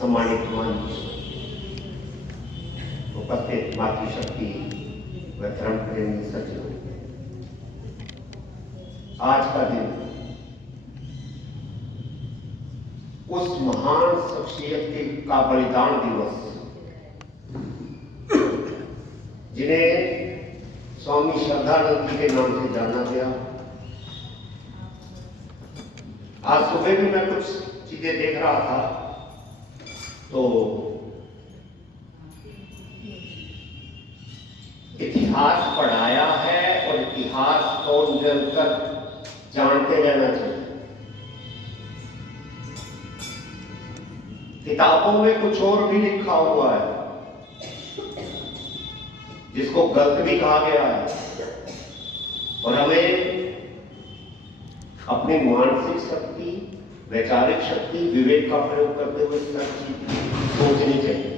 सम्मानित मंच, उपस्थित मातृशक्ति व धर्म प्रेमी सज्जनों, आज का दिन उस महान शख्सियत का बलिदान दिवस, जिन्हें स्वामी श्रद्धानंद जी के नाम से जाना गया। आज सुबह भी मैं कुछ चीजें देख रहा था तो इतिहास पढ़ाया है और इतिहास को निरंतर जानते रहना चाहिए। किताबों में कुछ और भी लिखा हुआ है जिसको गलत भी कहा गया है, और हमें अपनी मानसिक शक्ति, वैचारिक शक्ति, विवेक का प्रयोग करते हुए सोचनी चाहिए।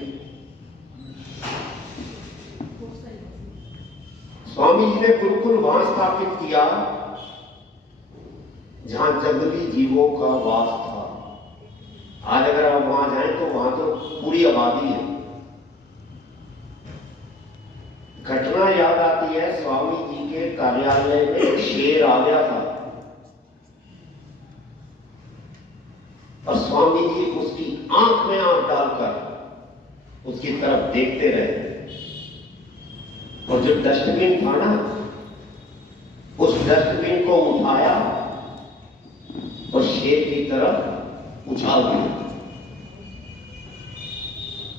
स्वामी जी ने गुरुकुल वहां स्थापित किया जहां जंगली जीवों का वास था। आज अगर आप वहां जाएं तो वहां तो पूरी आबादी है। घटना याद आती है, स्वामी जी के कार्यालय में एक शेर आ गया था और स्वामी जी उसकी आंख में आंख डालकर उसकी तरफ देखते रहे, और जो डस्टबिन था ना, उस डस्टबिन को उठाया और शेर की तरफ उछाल दिया।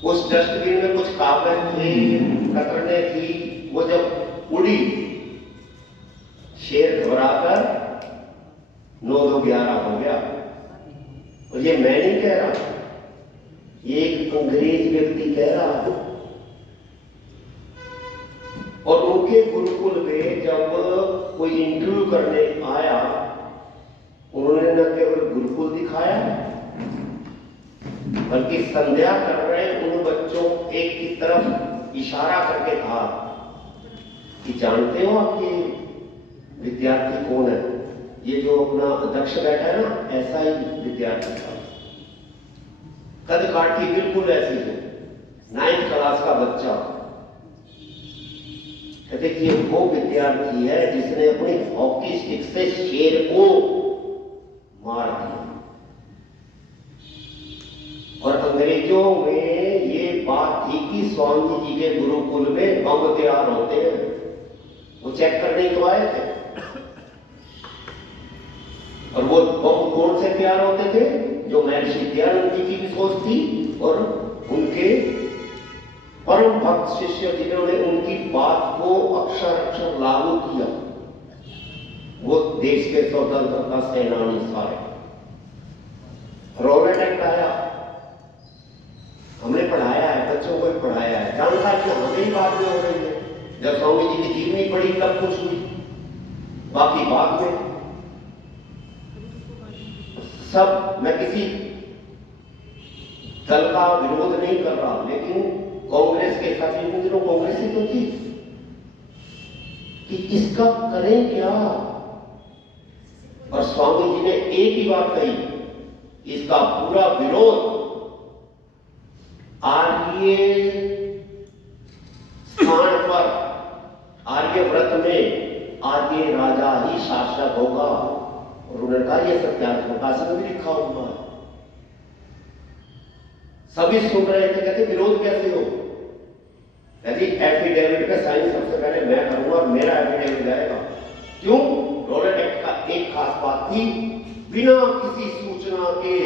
उस डस्टबिन में कुछ कागज थे, कतरने थी। वो जब उड़ी, शेर घबराकर 9-2-11 हो गया। और ये मैं नहीं कह रहा, ये एक अंग्रेज व्यक्ति कह रहा है। और उनके गुरुकुल में जब कोई इंटरव्यू करने आया, उन्होंने न केवल गुरुकुल दिखाया बल्कि संध्या कर रहे उन बच्चों एक की तरफ इशारा करके कहा कि जानते हो आप ये विद्यार्थी कौन है? ये जो अपना अध्यक्ष बैठा है ना, ऐसा ही विद्यार्थी था। कद काठी बिल्कुल ऐसी है, 9th क्लास का बच्चा। कहते कि ये वो विद्यार्थी है जिसने अपनी हॉकी स्टिक से शेर को मार दिया। और अंग्रेजों में ये बात थी कि स्वामी जी के गुरुकुल में बम तैयार होते हैं, वो चेक करने तो आए थे। और वो बम कौन से तैयार होते थे? जो महर्षि दयानंद जी की भी सोच थी और उनके परम भक्त शिष्य जिन्होंने उनकी बात को अक्षर अक्षर लागू किया, वो देश के स्वतंत्रता सेनानी सारे। रॉलेट एक्ट आया, हमने पढ़ाया है, बच्चों को भी पढ़ाया है। जानकारी हमें ही बाद में हो रही है। जब स्वामी जी की जीवनी पढ़ी तब कुछ हुई, बाकी बाद में सब। मैं किसी दल का विरोध नहीं कर रहा, लेकिन कांग्रेस के साथ इन दिनों कांग्रेस ही तो थी कि इसका करें क्या। और स्वामी जी ने एक ही बात कही, इसका पूरा विरोध आर्य स्थान पर, आर्य व्रत में आर्य राजा ही शासक होगा। और उन्होंने कहा यह सत्यार्थ प्रकाशन में भी लिखा हुआ है। सभी सुन रहे थे, कहते विरोध कैसे हो? यदि एफिडेविट का साइन सबसे पहले मैं करूंगा और मेरा एफिडेविट जाएगा। क्यों? रॉलेट एक्ट का एक खास बात थी, बिना किसी सूचना के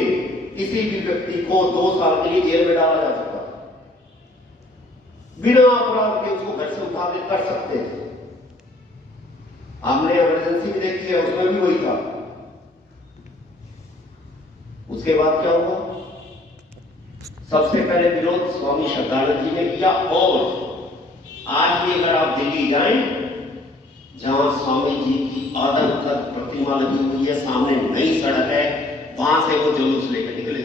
किसी भी व्यक्ति को 2 साल के लिए जेल में डाला जा सकता, बिना अपराध के उसको घर से उठा के कर सकते थे। हमने इमरजेंसी भी देखी है, उसमें भी वही था। उसके बाद क्या हुआ? सबसे पहले विरोध स्वामी श्रद्धानंद जी ने किया। और आज भी अगर आप दिल्ली जाएं, जहां स्वामी जी की आदमकद प्रतिमा लगी हुई है, सामने नई सड़क है, वहां से वो जुलूस लेकर निकले।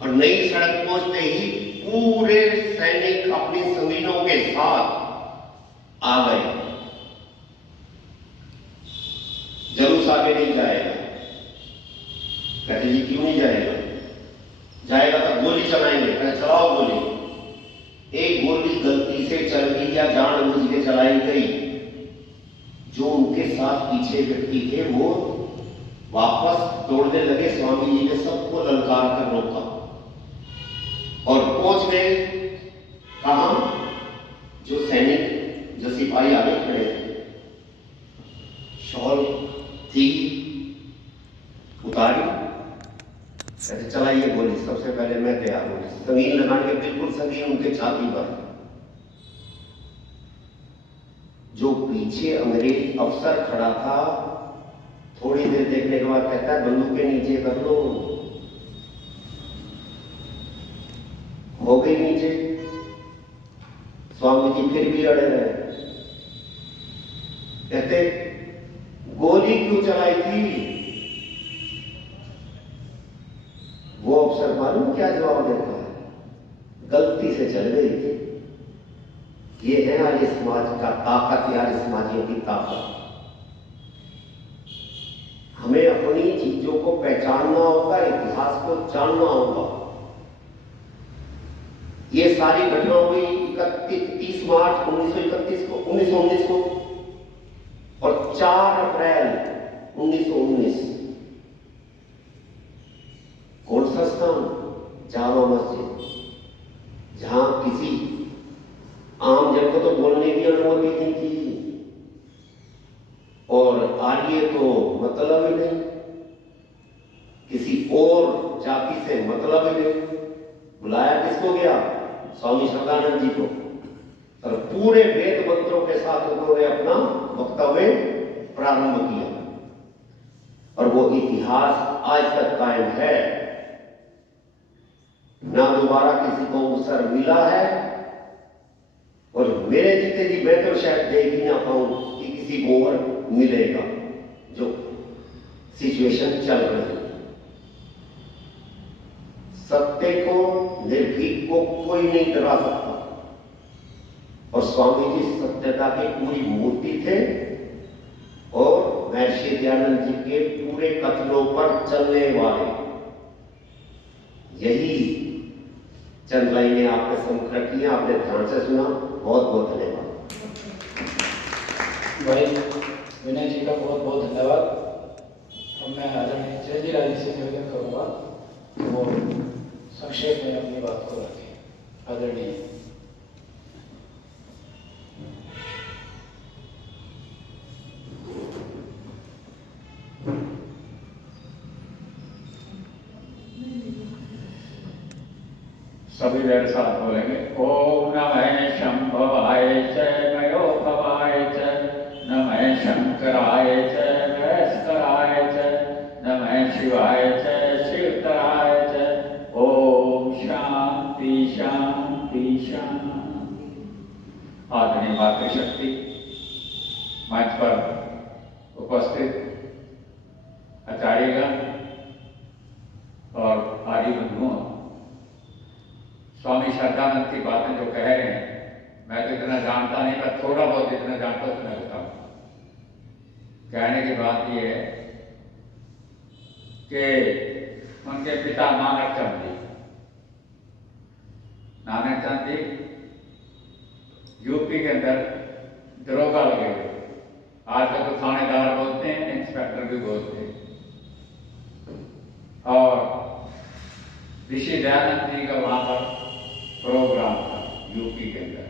और नई सड़क पहुंचते ही पूरे सैनिक अपनी संगीनों के साथ आ गए। जुलूस आगे नहीं जाएगा। कहते जी क्यों नहीं जाएगा? जाएगा तो गोली चलाएंगे, कहते चलाओ गोली। एक गोली गलती से चल गई या जानबूझ के चलाई गई, जो उनके साथ पीछे व्यक्ति थे वो वापस दौड़ने लगे। स्वामी जी ने सबको ललकार कर रोका और पहुंच गए कहां? जो सैनिक, जो सिपाही आगे खड़े थे, शॉल थी उतारी, ऐसे चलाइए गोली। सबसे पहले मैं तैयार हूं, संगीन लगाने के बिल्कुल संगीन उनके छाती पर। जो पीछे अंग्रेज अफसर खड़ा था, थोड़ी देर देखने के बाद कहता है बंदूकें नीचे कर लो। हो गई नीचे। स्वामी जी फिर भी अड़े रहे, कहते गोली क्यों चलाई थी? वो अफसर मालूम क्या जवाब देता है? गलती से चल गई थी। ये है आर्य समाज का ताकत, आर्य समाजियों की ताकत। हमें अपनी चीजों को पहचानना होगा, इतिहास को जानना होगा। ये सारी घटना हुई 30 मार्च 1919 को और 4 अप्रैल 1919। कौन सा स्थान? जामा मस्जिद, जहां किसी आम जन को तो बोलने की अनुमति नहीं थी और आर्य तो मतलब ही नहीं, किसी और जाति से मतलब ही नहीं। बुलाया किसको गया? स्वामी श्रद्धानंद जी को, और पूरे वेद मंत्रों के साथ उन्होंने अपना वक्तव्य प्रारंभ किया और वो इतिहास आज तक कायम है। ना दोबारा किसी को अवसर मिला है और मेरे जितने जी मैं तो शायद देख ही ना पाऊं कि किसी को और मिलेगा। जो सिचुएशन चल रही है, सत्य को, निर्भीक को कोई नहीं डरा सकता और स्वामी जी सत्यता की पूरी मूर्ति थे और महर्षि दयानंद जी के पूरे कथनों पर चलने वाले। यही चंद लाइनें आपके सम्मुख रखी हैं, आपने ध्यान से सुना, बहुत बहुत धन्यवाद। भाई विनय जी का बहुत बहुत धन्यवाद। अब मैं आदरणीय जयजी राज जी से निवेदन करूंगा कि वो संक्षेप में अपनी बात को रखें। आदरणीय सभी मेरे साथ बोलेंगे। ओम नमः शंभवाय च मयोभवाय च, नमः शंकराय च महेश्वराय च, नमः शिवाय च शिवतराय च। ओम शांति शांति शांति। आदरणीय मातृशक्ति, मंच पर उपस्थित आचार्यगण और आर्य बंधुओं, स्वामी श्रद्धानंद की बातें जो कह रहे हैं, मैं तो इतना जानता नहीं, मैं थोड़ा बहुत जितना जानता हूं उतना बताऊं। कहने की बात यह है कि उनके पिता नानक चंद जी यूपी के अंदर दरोगा लगे हुए, आजकल तो थानेदार बोलते हैं, इंस्पेक्टर भी बोलते हैं। और ऋषि दयानंद जी का वहां पर प्रोग्राम था यूपी के अंदर।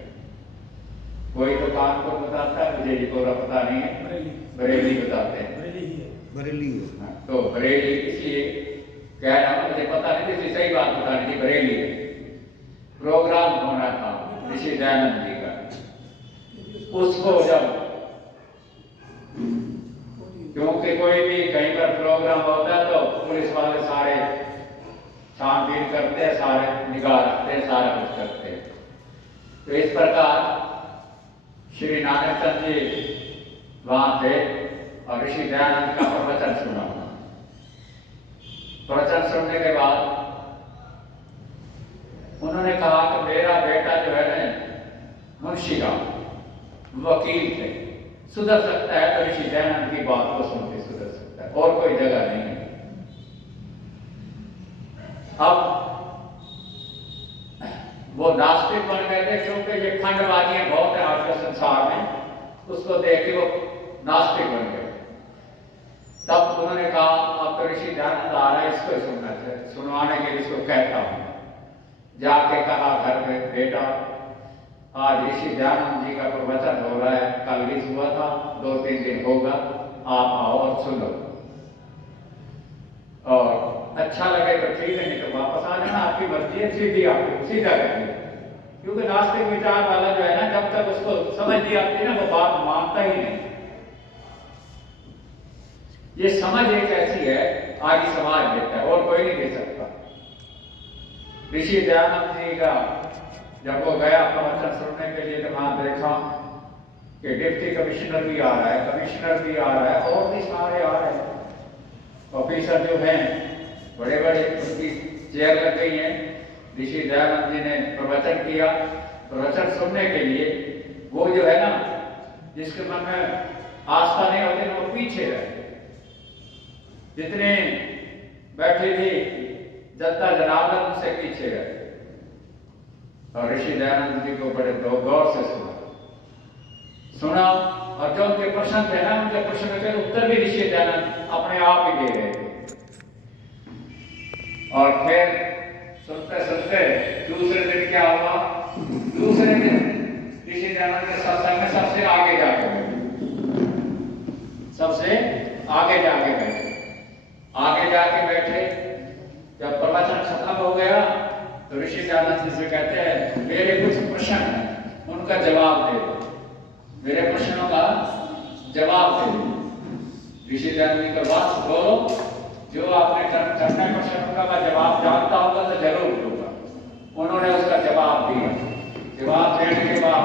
कोई तो कानपुर बताता है, मुझे पूरा पता नहीं है, बरेली बताते हैं। बरेली हाँ, तो बरेली इसलिए कह रहा हूं, मुझे पता नहीं थी, सही बात बतानी थी। बरेली प्रोग्राम होना था ऋषि दयानंद जी का। उसको जब, क्योंकि कोई भी कहीं पर प्रोग्राम होता है तो पुलिस वाले सारे छानबीन करते हैं, सारे निगाह रखते हैं, सारा कुछ करते हैं। तो इस प्रकार श्री नानक चंद जी वहां थे और ऋषि दयानंद का प्रवचन सुना। प्रवचन सुनने के बाद उन्होंने कहा कि मेरा बेटा जो है ना मुंशीराम वकील थे, सुधर सकता है तो ऋषि दयानंद की बात को सुन के सुधर सकता है, और कोई जगह नहीं है। अब वो नास्तिक बन गए थे, क्योंकि ये खंडवादियां बहुत है आज के संसार में, उसको देख के वो नास्तिक बन गए। तब उन्होंने कहा अब तो ऋषि दयानंद आ रहा है, इसको सुनना चाहिए, सुनवाने के लिए इसको कहता हूँ। जाके कहा घर में, बेटा आज ऋषि दयानंद जी का प्रवचन हो रहा है, कल भी हुआ था, 2-3 दिन होगा, आप आओ और सुनो, और अच्छा लगे तो ठीक है, नहीं तो वापस आ जाना, आपकी मर्जी है, सीधी आपको सीधा करनी। क्योंकि नास्तिक विचार वाला जो है ना, जब तक उसको समझ नहीं आती ना, वो बात मानता ही नहीं। ये समझ एक ऐसी है, आदि समाज देता है और कोई नहीं दे सकता। ऋषि दयानंद जी का जब वो गया प्रवचन सुनने के लिए, तो वहां देखा कि डिप्टी कमिश्नर भी आ रहा है, कमिश्नर भी आ रहा है, और भी सारे आ रहे हैं, ऑफिसर जो हैं बड़े बड़े, उनकी चेयर लग गई है। ऋषि दयानंद जी ने प्रवचन किया, प्रवचन सुनने के लिए वो जो है ना, जिसके मन में आस्था नहीं होती ना, वो पीछे रहे। जितने बैठे थे जनता जनार्दन उनसे पीछे गए, और ऋषि दयानंद जी को बड़े गौर से सुना, और जो उनके प्रश्न थे ना, उनके प्रश्न के उत्तर भी ऋषि दयानंद अपने आप ही दे रहे थे। और फिर सुनते सुनते दूसरे दिन क्या हुआ, दूसरे दिन ऋषि दयानंद के सत्संग में सबसे आगे जाके बैठे, सबसे आगे जाके बैठे। आगे जाके बैठे, जब प्रवचन खत्म हो गया तो ऋषि दयानंद जी से कहते हैं, मेरे कुछ प्रश्न हैं, उनका जवाब दे दो, मेरे प्रश्नों का जवाब दे दो। ऋषि दयानंद जी का बात बोलो, जो आपने करना प्रश्नों का जवाब जानता होगा तो जरूर दूंगा। उन्होंने उसका जवाब दिया। जवाब देने के बाद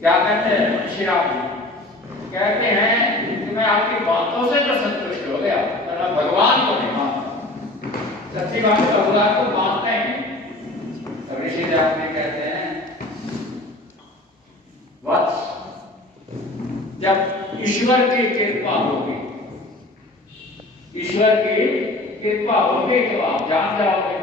क्या कहते हैं श्री राम जी, कहते हैं कि मैं आपकी बातों से तो संतुष्ट हो गया, पर भगवान को नहीं मानता। सच्ची बात है, भगवान को मानते हैं। तो ऋषि दयानंद जी कहते हैं, वत्स, जब ईश्वर की कृपा होगी, ईश्वर की कृपा होगी तो आप जान जाओगे,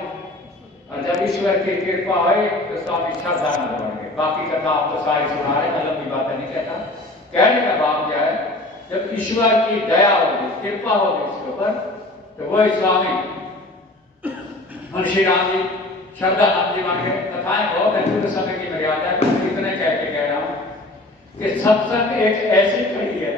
और जब ईश्वर की कृपा है तो सब इच्छा धारण बढ़ेंगे। बाकी कथा आप तो सारी सुना रहे, मैं लंबी बातें नहीं कहता। कहने का भाव क्या है, जब ईश्वर की दया होगी, कृपा होगी इसके ऊपर, तो वही स्वामी मुंशी राम जी, श्रद्धानंद जी बन गए। कथाएं बहुत है, पूरे समय की मर्यादा है, मैं इतने कह के कह रहा हूं कि सत्संग एक ऐसी घड़ी है,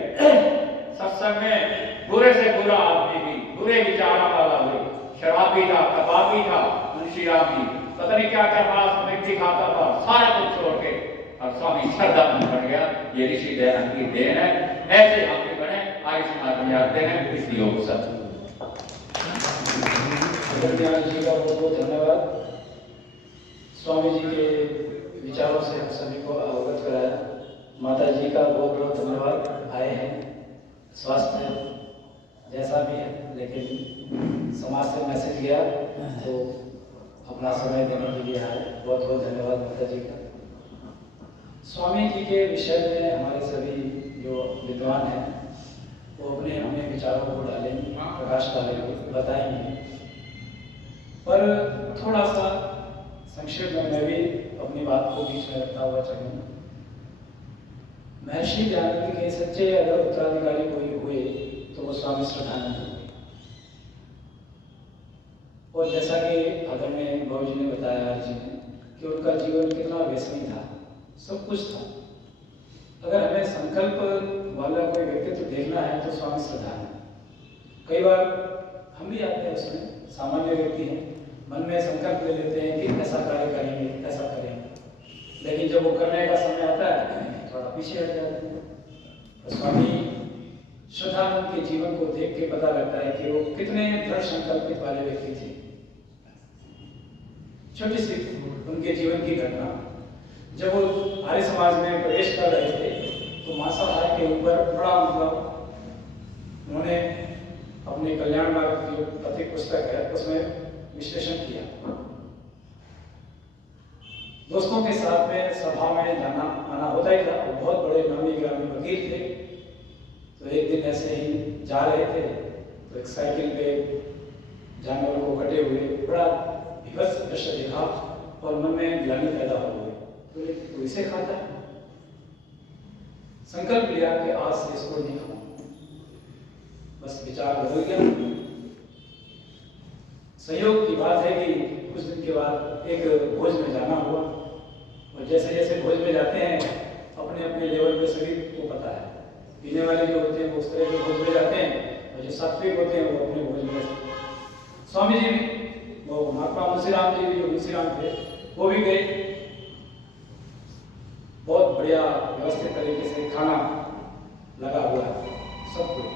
सत्संग में बुरे से बुरा आदमी भी, बुरे विचारों वाला भी, शराबी था, कबाबी था, मुंशी राम जी पता नहीं क्या क्या मांस मिट्टी खाता था, सारा कुछ छोड़ के और स्वामी श्रद्धानंद बन गया। ये ऋषि दयानंद की देन है, ऐसे हम भी बने। आगे समाज में आते हैं इस योग सब। जी का बहुत बहुत धन्यवाद। स्वामी जी के विचारों से हम सभी को अवगत कराया। माता जी का बहुत बहुत धन्यवाद, आए हैं, स्वास्थ्य जैसा भी है, लेकिन समाज से मैसेज गया तो अपना समय देने के लिए आए। बहुत बहुत धन्यवाद माता जी का। स्वामी जी के विषय में हमारे सभी जो विद्वान हैं वो अपने अपने विचारों को डालेंगे, प्रकाश डालेंगे, बताएंगे, पर थोड़ा सा संक्षेप में मैं भी अपनी बात को बीच में रखता हुआ चलूँगा। महर्षि दयानंद के सच्चे अगर उत्तराधिकारी कोई हुए तो वो स्वामी श्रद्धानंद हुए। और जैसा कि आदरणीय बाबू जी ने बताया आज कि उनका जीवन कितना व्यसनी था, सब कुछ था। अगर हमें संकल्प वाला कोई व्यक्तित्व देखना है तो स्वामी श्रद्धानंद। कई बार हम भी आते हैं उसमें, सामान्य व्यक्ति हैं, मन में संकल्प ले लेते हैं कि ऐसा कार्य करेंगे, ऐसा करेंगे, लेकिन जब वो करने का समय आता है थोड़ा पीछे हट जाते हैं। तो स्वामी श्रद्धानंद के जीवन को देख के पता लगता है कि वो कितने दृढ़ संकल्पित वाले व्यक्ति थे। छोटी सी उनके जीवन की घटना, जब वो आर्य समाज में प्रवेश कर रहे थे तो मांसाहार के ऊपर बड़ा मतलब उन्होंने अपने कल्याण मार्ग की पत्रिक पुस्तक है उसमें विश्लेषण किया। दोस्तों के साथ में सभा में जाना आना होता ही था। वो बहुत बड़े नामी ग्रामी वकील थे। तो एक दिन ऐसे ही जा रहे थे तो एक साइकिल पे जानवरों को कटे हुए बड़ा विभत्स दृश्य देखा। और मन में ग्लानि पैदा हो गई। बोले तो इसे खाता है। संकल्प लिया कि आज से इसको नहीं खाऊंगा। बस विचार बदल गया। संयोग की बात है कि कुछ दिन के बाद एक भोज में जाना हुआ, और जैसे जैसे भोज में जाते हैं अपने अपने लेवल पे सभी को पता है, पीने वाले जो होते हैं वो उस तरह के भोज में जाते हैं, और जो सात्विक होते हैं वो अपने भोज में जाते हैं। स्वामी जी भी, वो महात्मा मुंशीराम जी भी जो मुंशीराम थे वो भी गए। बहुत बढ़िया व्यवस्थित तरीके से खाना लगा हुआ है सब कुछ,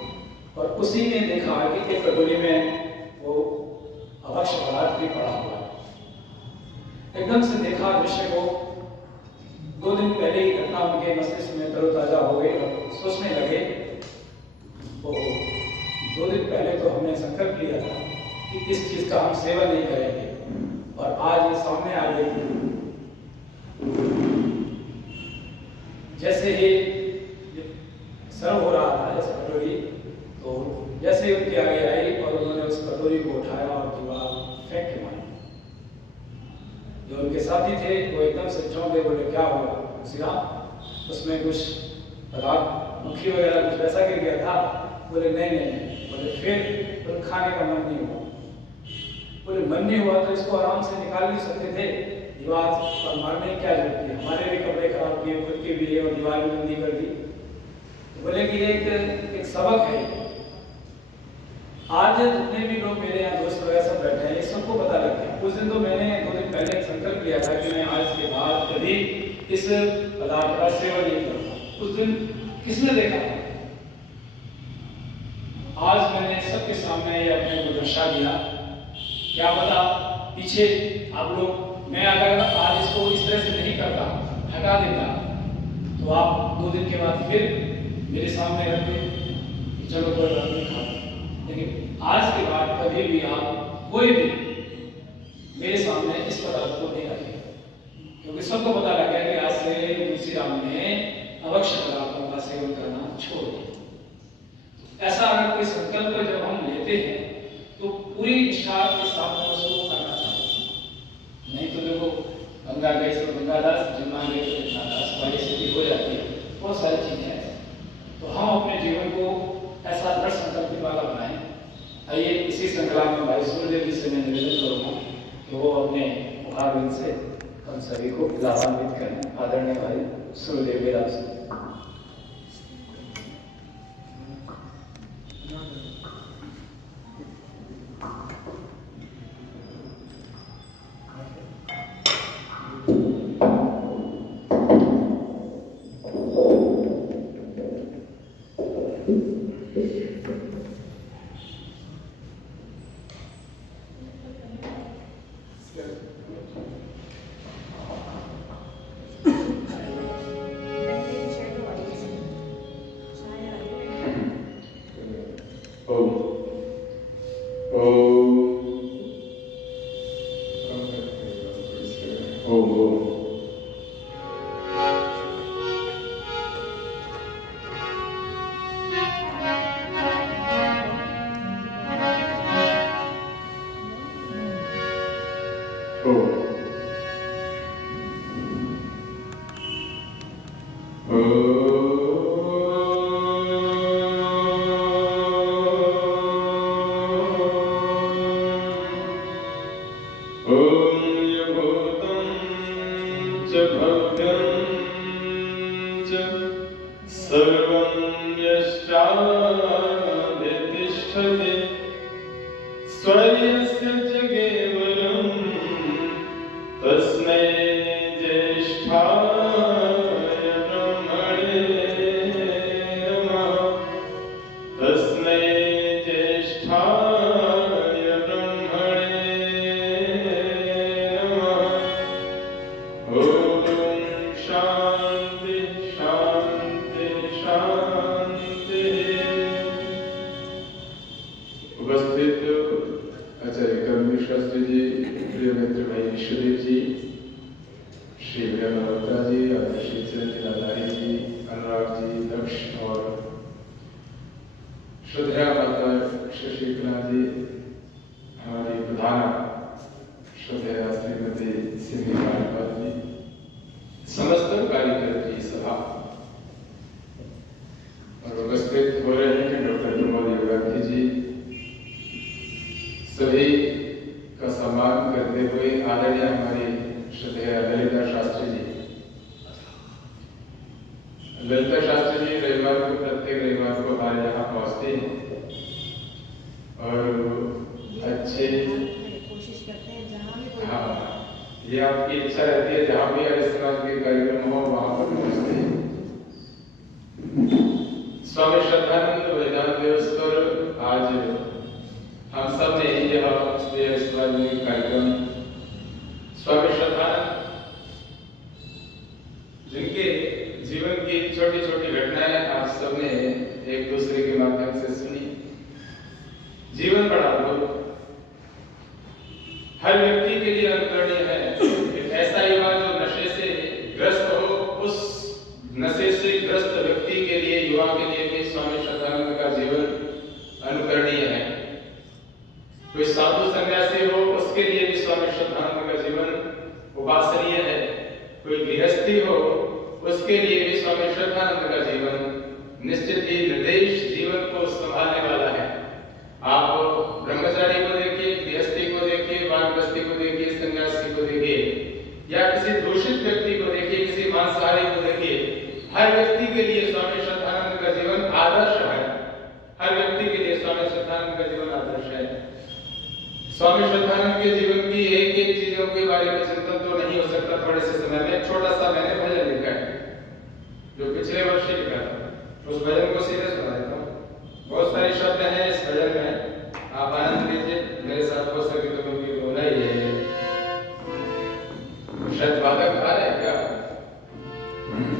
और उसी में देखा कि एक कटोरी में वो अवश्य पदार्थ भी पड़ा हुआ है। एकदम से देखा दृश्य को। 2 दिन पहले ही घटना उनके मस्तिष्क में तरोताजा हो गई और सोचने लगे, वो 2 दिन पहले तो हमने संकल्प लिया था कि इस चीज का हम सेवन नहीं करेंगे, और आज ये सामने आ गई। जैसे ही सर्व हो रहा था जैसे कटोरी, तो जैसे ही उनके आगे आई और उन्होंने उस कटोरी को उठाया और दीवार फेंक के मारी। जो उनके साथी थे वो एकदम से चौंक गए, बोले क्या हुआ श्रीराम? उसमें कुछ पदार्थ मक्खी वगैरह कुछ वैसा गिर गया था? बोले नहीं नहीं। बोले फिर खाने का मन नहीं हुआ। बोले मन नहीं हुआ तो इसको आराम से निकाल नहीं सकते थे? दीवार पर मारने की क्या जरूरत थी? हमारे भी कपड़े खराब किए, खुद के भी, और दीवार भी गंदी कर दी। तो बोले कि एक सबक है। आज जितने भी लोग मेरे यहाँ दोस्त वगैरह सब बैठे हैं, ये सबको पता लग गया। उस दिन तो मैंने 2 दिन पहले एक संकल्प लिया था कि मैं आज के बाद कभी इस पदार्थ का सेवन नहीं करूँगा। उस दिन किसने देखा? आज मैंने सबके सामने ये अपने को दर्शा दिया। क्या पता पीछे आप लोग, मैं अगर आज इसको इस तरह से नहीं करता, हटा देता, तो आप 2 दिन के बाद फिर मेरे सामने रखते, चलो कोई बात नहीं खा। लेकिन आज के बाद कभी भी आप कोई भी मेरे सामने इस पदार्थ को नहीं रखें, क्योंकि सबको पता लग गया कि आज से मुंशीराम ने अवश्य पदार्थों का सेवन करना छोड़ दिया। ऐसा अगर कोई संकल्प जब हम लेते हैं तो पूरी निष्ठा के साथ उसको करना चाहिए। नहीं तो देखो, गंगा गई तो गंगादास, जमुना गई तो जमुनादास वाली स्थिति हो जाती है। बहुत सारी चीजें हैं। तो हम अपने जीवन को ऐसा दृढ़ संकल्प वाला बनाएं। आइए इसी श्रृंखला में भाई सूर्यदेव जी से मैं निवेदन करूँगा कि वो अपने मुखारविंद से हम सभी को लाभान्वित करें। आदरणीय भाई सूर्यदेव जी आपसे। श्रद्धेय श्रीमती सिंह सभी का सम्मान करते हुए आदरणीय हमारे श्रद्धेय ललिता शास्त्री जी। ललिता शास्त्री जी रविवार को, प्रत्येक रविवार को हमारे यहाँ पहुँचते हैं और अच्छे कोशिश करते हैं जहाँ भी कोई हाँ, ये आपकी इच्छा रहती है जहाँ भी हर समाज के कार्यक्रम हो वहाँ पर पहुँचते हैं। स्वामी श्रद्धानंद वेदांत दिवस पर आज हम सब ने यह कार्यक्रम स्वामी श्रद्धानंद जिनके जीवन की छोटी छोटी घटनाएं आप सबने एक दूसरे के माध्यम से सुनी। जीवन बड़ा अद्भुत, हर व्यक्ति के लिए अनुकरणीय है। एक ऐसा युवा जो नशे से ग्रस्त हो, उस नशे से ग्रस्त व्यक्ति के लिए, युवा के लिए भी स्वामी श्रद्धानंद का जीवन अनुकरणीय है। कोई साधु सन्यासी हो, उसके लिए भी स्वामी श्रद्धानंद का जीवन उपासनीय है। कोई गृहस्थी हो, उसके लिए भी स्वामी श्रद्धानंद का जीवन निश्चित ही निर्देश जीवन को संभालने वाला है। आप ब्रह्मचारी को देखिए, गृहस्थी को देखिए, वानप्रस्थी को देखिए, सन्यासी को देखिए, या किसी दूषित व्यक्ति को देखिए, किसी मांसाहारी को देखिए, हर व्यक्ति के लिए स्वामी श्रद्धानंद का जीवन आदर्श है। हर व्यक्ति के लिए स्वामी श्रद्धानंद का जीवन आदर्श है। स्वामी श्रद्धानंद के जीवन की एक एक चीजों के बारे में चिंतन तो नहीं हो सकता थोड़े से समय में। छोटा सा मैंने भजन लिखा है जो पिछले वर्ष ही लिखा था, उस भजन को सीधे सुना देता हूँ। बहुत सारे शब्द हैं इस भजन में, आप आनंद लीजिए। मेरे साथ हो सके तो क्योंकि रोना ही है। शायद वादक आ रहे हैं क्या?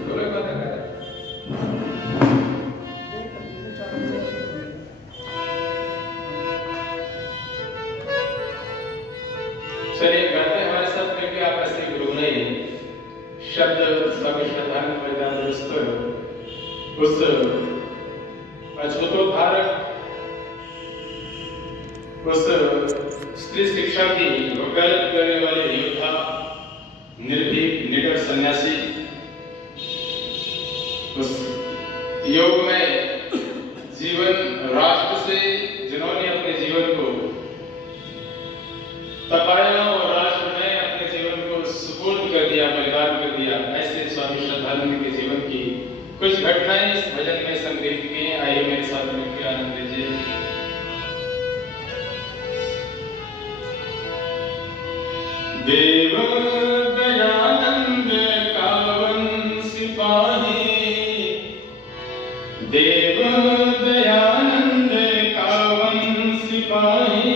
बोलो वादक आ रहे हैं। चलिए गाते हमारे साथ क्योंकि आप ऐसे रोना ही है। शब्द स्वामी श्रद्धानंद वेदांत दिवस पर उस अछूतोद्धारक, उस स्त्री शिक्षा की वकालत करने वाले योद्धा, निर्भीक निडर सन्यासी, उस योग में जीवन राष्ट्र से जिन्होंने अपने जीवन को तपाया और राष्ट्र में अपने जीवन को सुपुर्द कर दिया, बलिदान कर दिया, ऐसे स्वामी श्रद्धानंद के जीवन की कुछ घटनाएं इस भजन में संग्रहित की हैं। आइए मेरे साथ मिलकर आनंद लीजिए। देव दयानंद कावन सिपाही, देव दयानंद कावन सिपाही,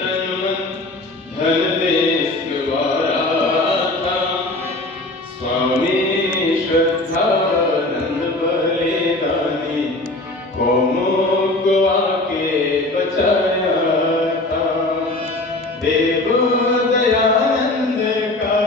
तन धन देश गवारा था। स्वामी श्रद्धानंद बलिदानी, कौमों को आके बचाया था। देव दयानंद का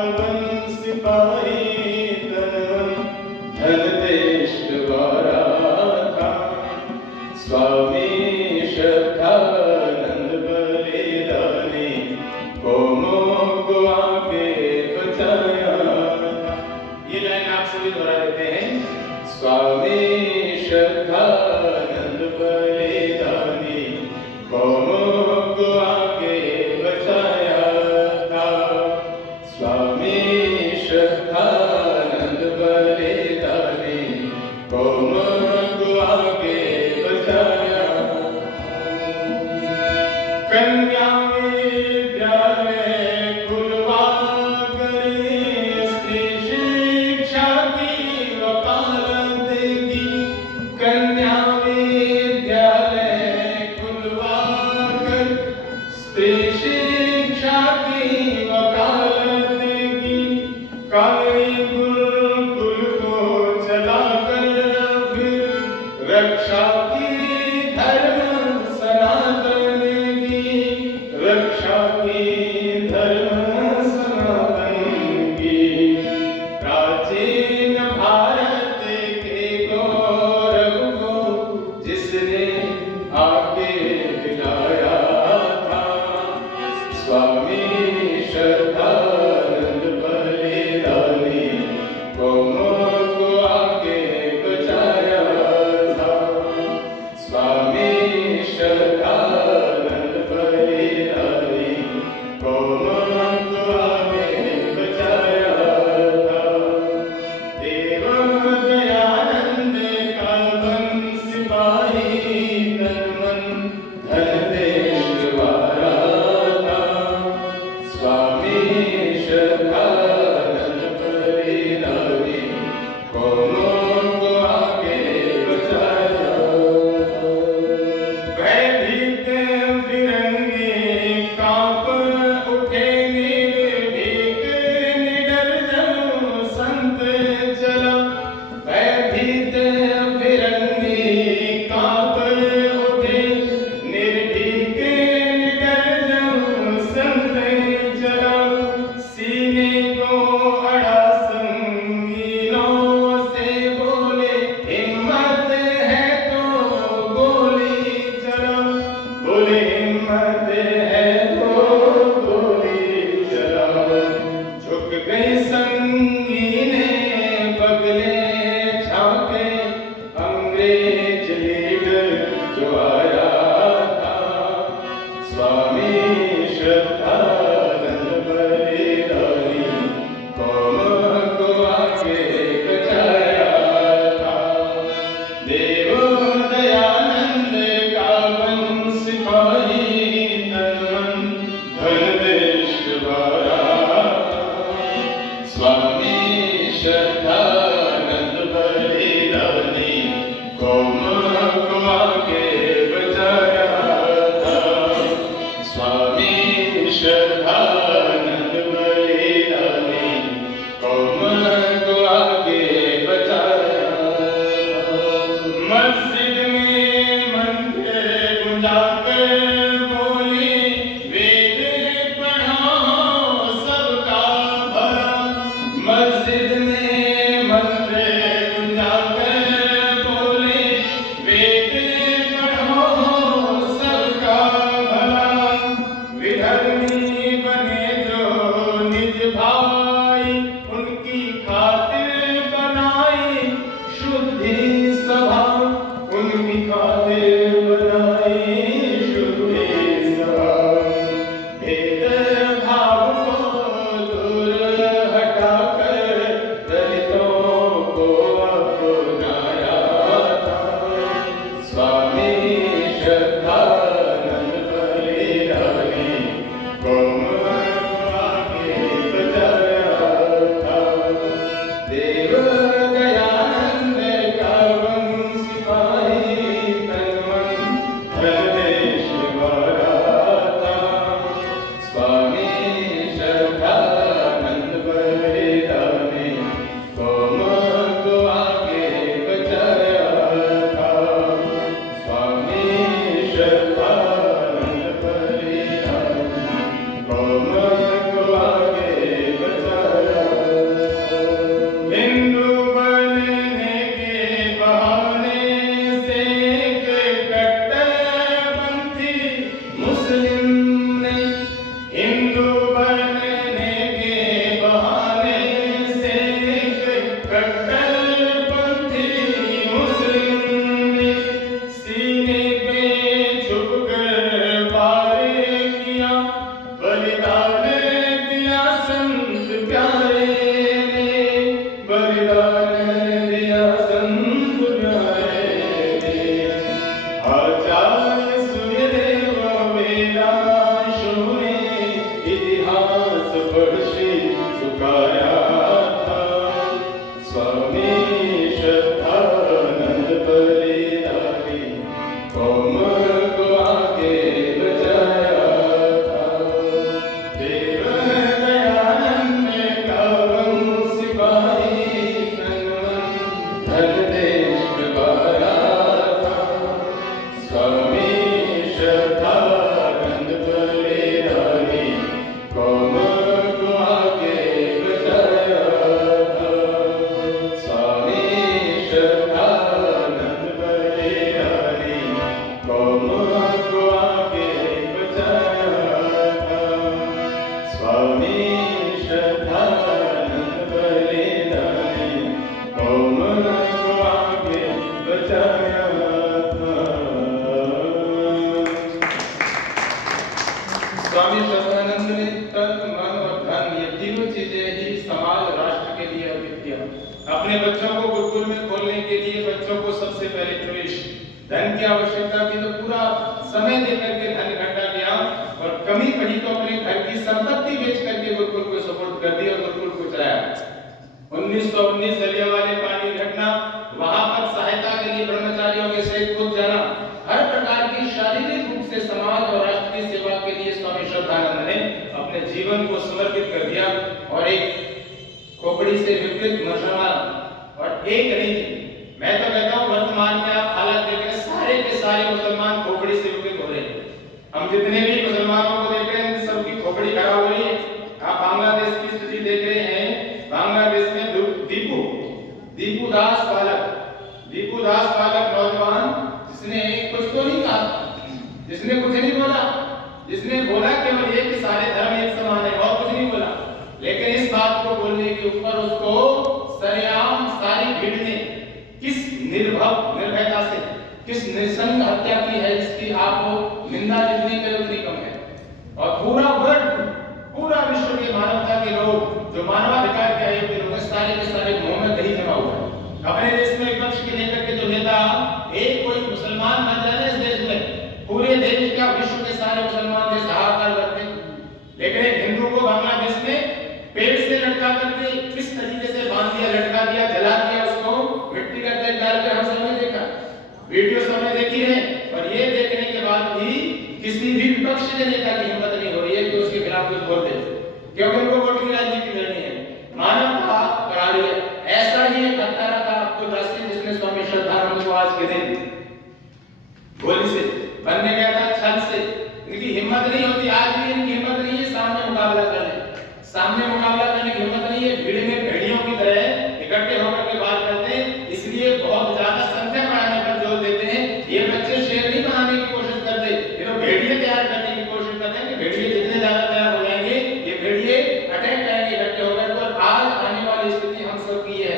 बोले हिम्मत है तो गोली चलाओ। झुक गई संगीने बगले झांके, अंग्रेज लीडर जो आया था, स्वामी श्रद्धानंद बलिदानी कौम को आगे बचाया था। देव दयानंद का वन सिपाही तन मन धन देश वारा, स्वामी श्रद्धानंद बलिदानी कौम को आगे बचाया था। स्वामी श्रद्धानंद बलिदानी कौम को आगे बचाया था। मस्जिद में मंत्र गुंजाकर बोली, वेद पढ़ो सबका भला। मस्जिद में मंत्र गुंजाकर बोली, वेद पढ़ो सबका भला। विधर्मी बने जो निज भाई, उनकी खातिर बनाई शुद्धि सभा। उनकी खातिर बनाई शुद्धि सभा। भेदभाव को दूर हटाकर दलितों को अपनाया था। स्वामी श्रद्धानंद बलिदानी कौम को आगे बचाया था। देव दयानंद का वन सिपाही तन मन धन देश वारा था। स्वामी श्रद्धानंद बलिदानी कौम को आगे बचाया था। स्वामी श्रद्धानंद बलिदानी कौम को आगे बचाया था। हिंदू बनने के बहाने से एक कट्टरपंथी मुस्लिम ने, हिंदू बनने के बहाने से एक कट्टरपंथी मुस्लिम ने, सीने पे झुककर वार किया, बलिदान दिया संत प्यारे ने। बलिदान दिया संत प्यारे ने। आचार्य सूर्यदेव वेदांशु ने इतिहास पढ़ी झुकाया था। स्वामी श्रद्धानंद बलिदानी कौम को आगे बचाया था। देव दयानंद का वन सिपाही तन मन धन देश वारा था। स्वामी श्रद्धानंद बलिदानी कौम को आगे बचाया था। स्वामी श्रद्धानंद बलिदानी कौम को आगे बचाया था। स्वामी श्रद्धानंद बलिदानी कौम को आगे बचाया था। स्वामी श्रद्धानंद ने तन मन और धन ये तीनों चीजें ही समाज राष्ट्र के लिए अर्पित किया। अपने बच्चों को गुरुकुल में खोलने के लिए बच्चों को सबसे पहले प्रवेश धन की आवश्यकता थी, तो पूरा समय देकर के धन इकट्ठा किया, और कमी पड़ी तो अपने घर की संपत्ति बेच करके गुरुकुल को सपोर्ट कर दिया और गुरुकुल को चलाया। 1919 जलियांवाला बाग की घटना, वहां पर सहायता के लिए ब्रह्मचारियों के सहित खुद जाना, हर प्रकार की शारीरिक रूप से समाज और राष्ट्र की सेवा के लिए स्वामी श्रद्धानंद ने अपने जीवन को समर्पित कर दिया। और एक खोपड़ी से विपरीत मुसलमान, और एक नहीं, मैं तो कहता हूं वर्तमान में आप हालात देखें, सारे के सारे मुसलमान खोपड़ी से विपरीत हो रहे हैं। हम जितने भी मुसलमानों को देख रहे हैं, सबकी खोपड़ी खराब हो रही है। आप बांग्लादेश की स्थिति देख रहे हैं, बांग्लादेश में दीपू दास बालक नौजवान, जिसने कुछ तो नहीं कहा, जिसने कुछ नहीं जिसने बोला केवल ये कि सारे धर्म एक समान है और कुछ नहीं बोला, लेकिन इस बात को बोलने के ऊपर उसको सरेआम सारी भीड़ ने किस निर्भयता से, किस निसंग हत्या की है, इसकी आप निंदा जितनी करें उतनी कम है। और पूरा वर्ल्ड, पूरा विश्व के मानवता के लोग जो मानवाधिकार के आयोग के लोग सारे के सारे मुंह में दही जमा हुआ है। अपने देश में विपक्ष के लेकर के जो नेता, एक कोई मुसलमान बन जाए इस देश में, पूरे देश का, विश्व के सारे मुसलमान देश हाहाकार करते हैं। लेकिन एक हिंदू को बांग्लादेश में पेड़ से लटका करके किस तरीके से बांध दिया, लटका दिया, जला दिया, उसको मिट्टी का तेल डाल के हम सबने देखा, वीडियो सबने देखी है। और ये देखने के बाद भी किसी भी विपक्ष के नेता की हिम्मत नहीं हो रही है कि उसके खिलाफ कुछ बोल दे, क्योंकि उनको वोट की राजनीति करनी है, मानवता करा रही है। ऐसा ही एक हत्यारा था अब्दुल रशीद, जिसने स्वामी श्रद्धानंद को आज के दिन गोली से बनने गया था, छल से। इनकी हिम्मत नहीं होती, आज भी इनकी हिम्मत नहीं है सामने मुकाबला करने, सामने मुकाबला करने की हिम्मत नहीं है। भीड़ में भेड़ियों की तरह इकट्ठे होकर के बात करते हैं, इसलिए बहुत ज्यादा संख्या बढ़ाने पर जोर देते हैं। ये बच्चे शेर नहीं बनाने की कोशिश करते, ये तो भेड़िए तैयार करने की कोशिश करते हैं कि भेड़िए जितने ज्यादा तैयार हो जाएंगे, ये भेड़िए अटैक करेंगे इकट्ठे होकर। तो आज आने वाली स्थिति हम सब की है,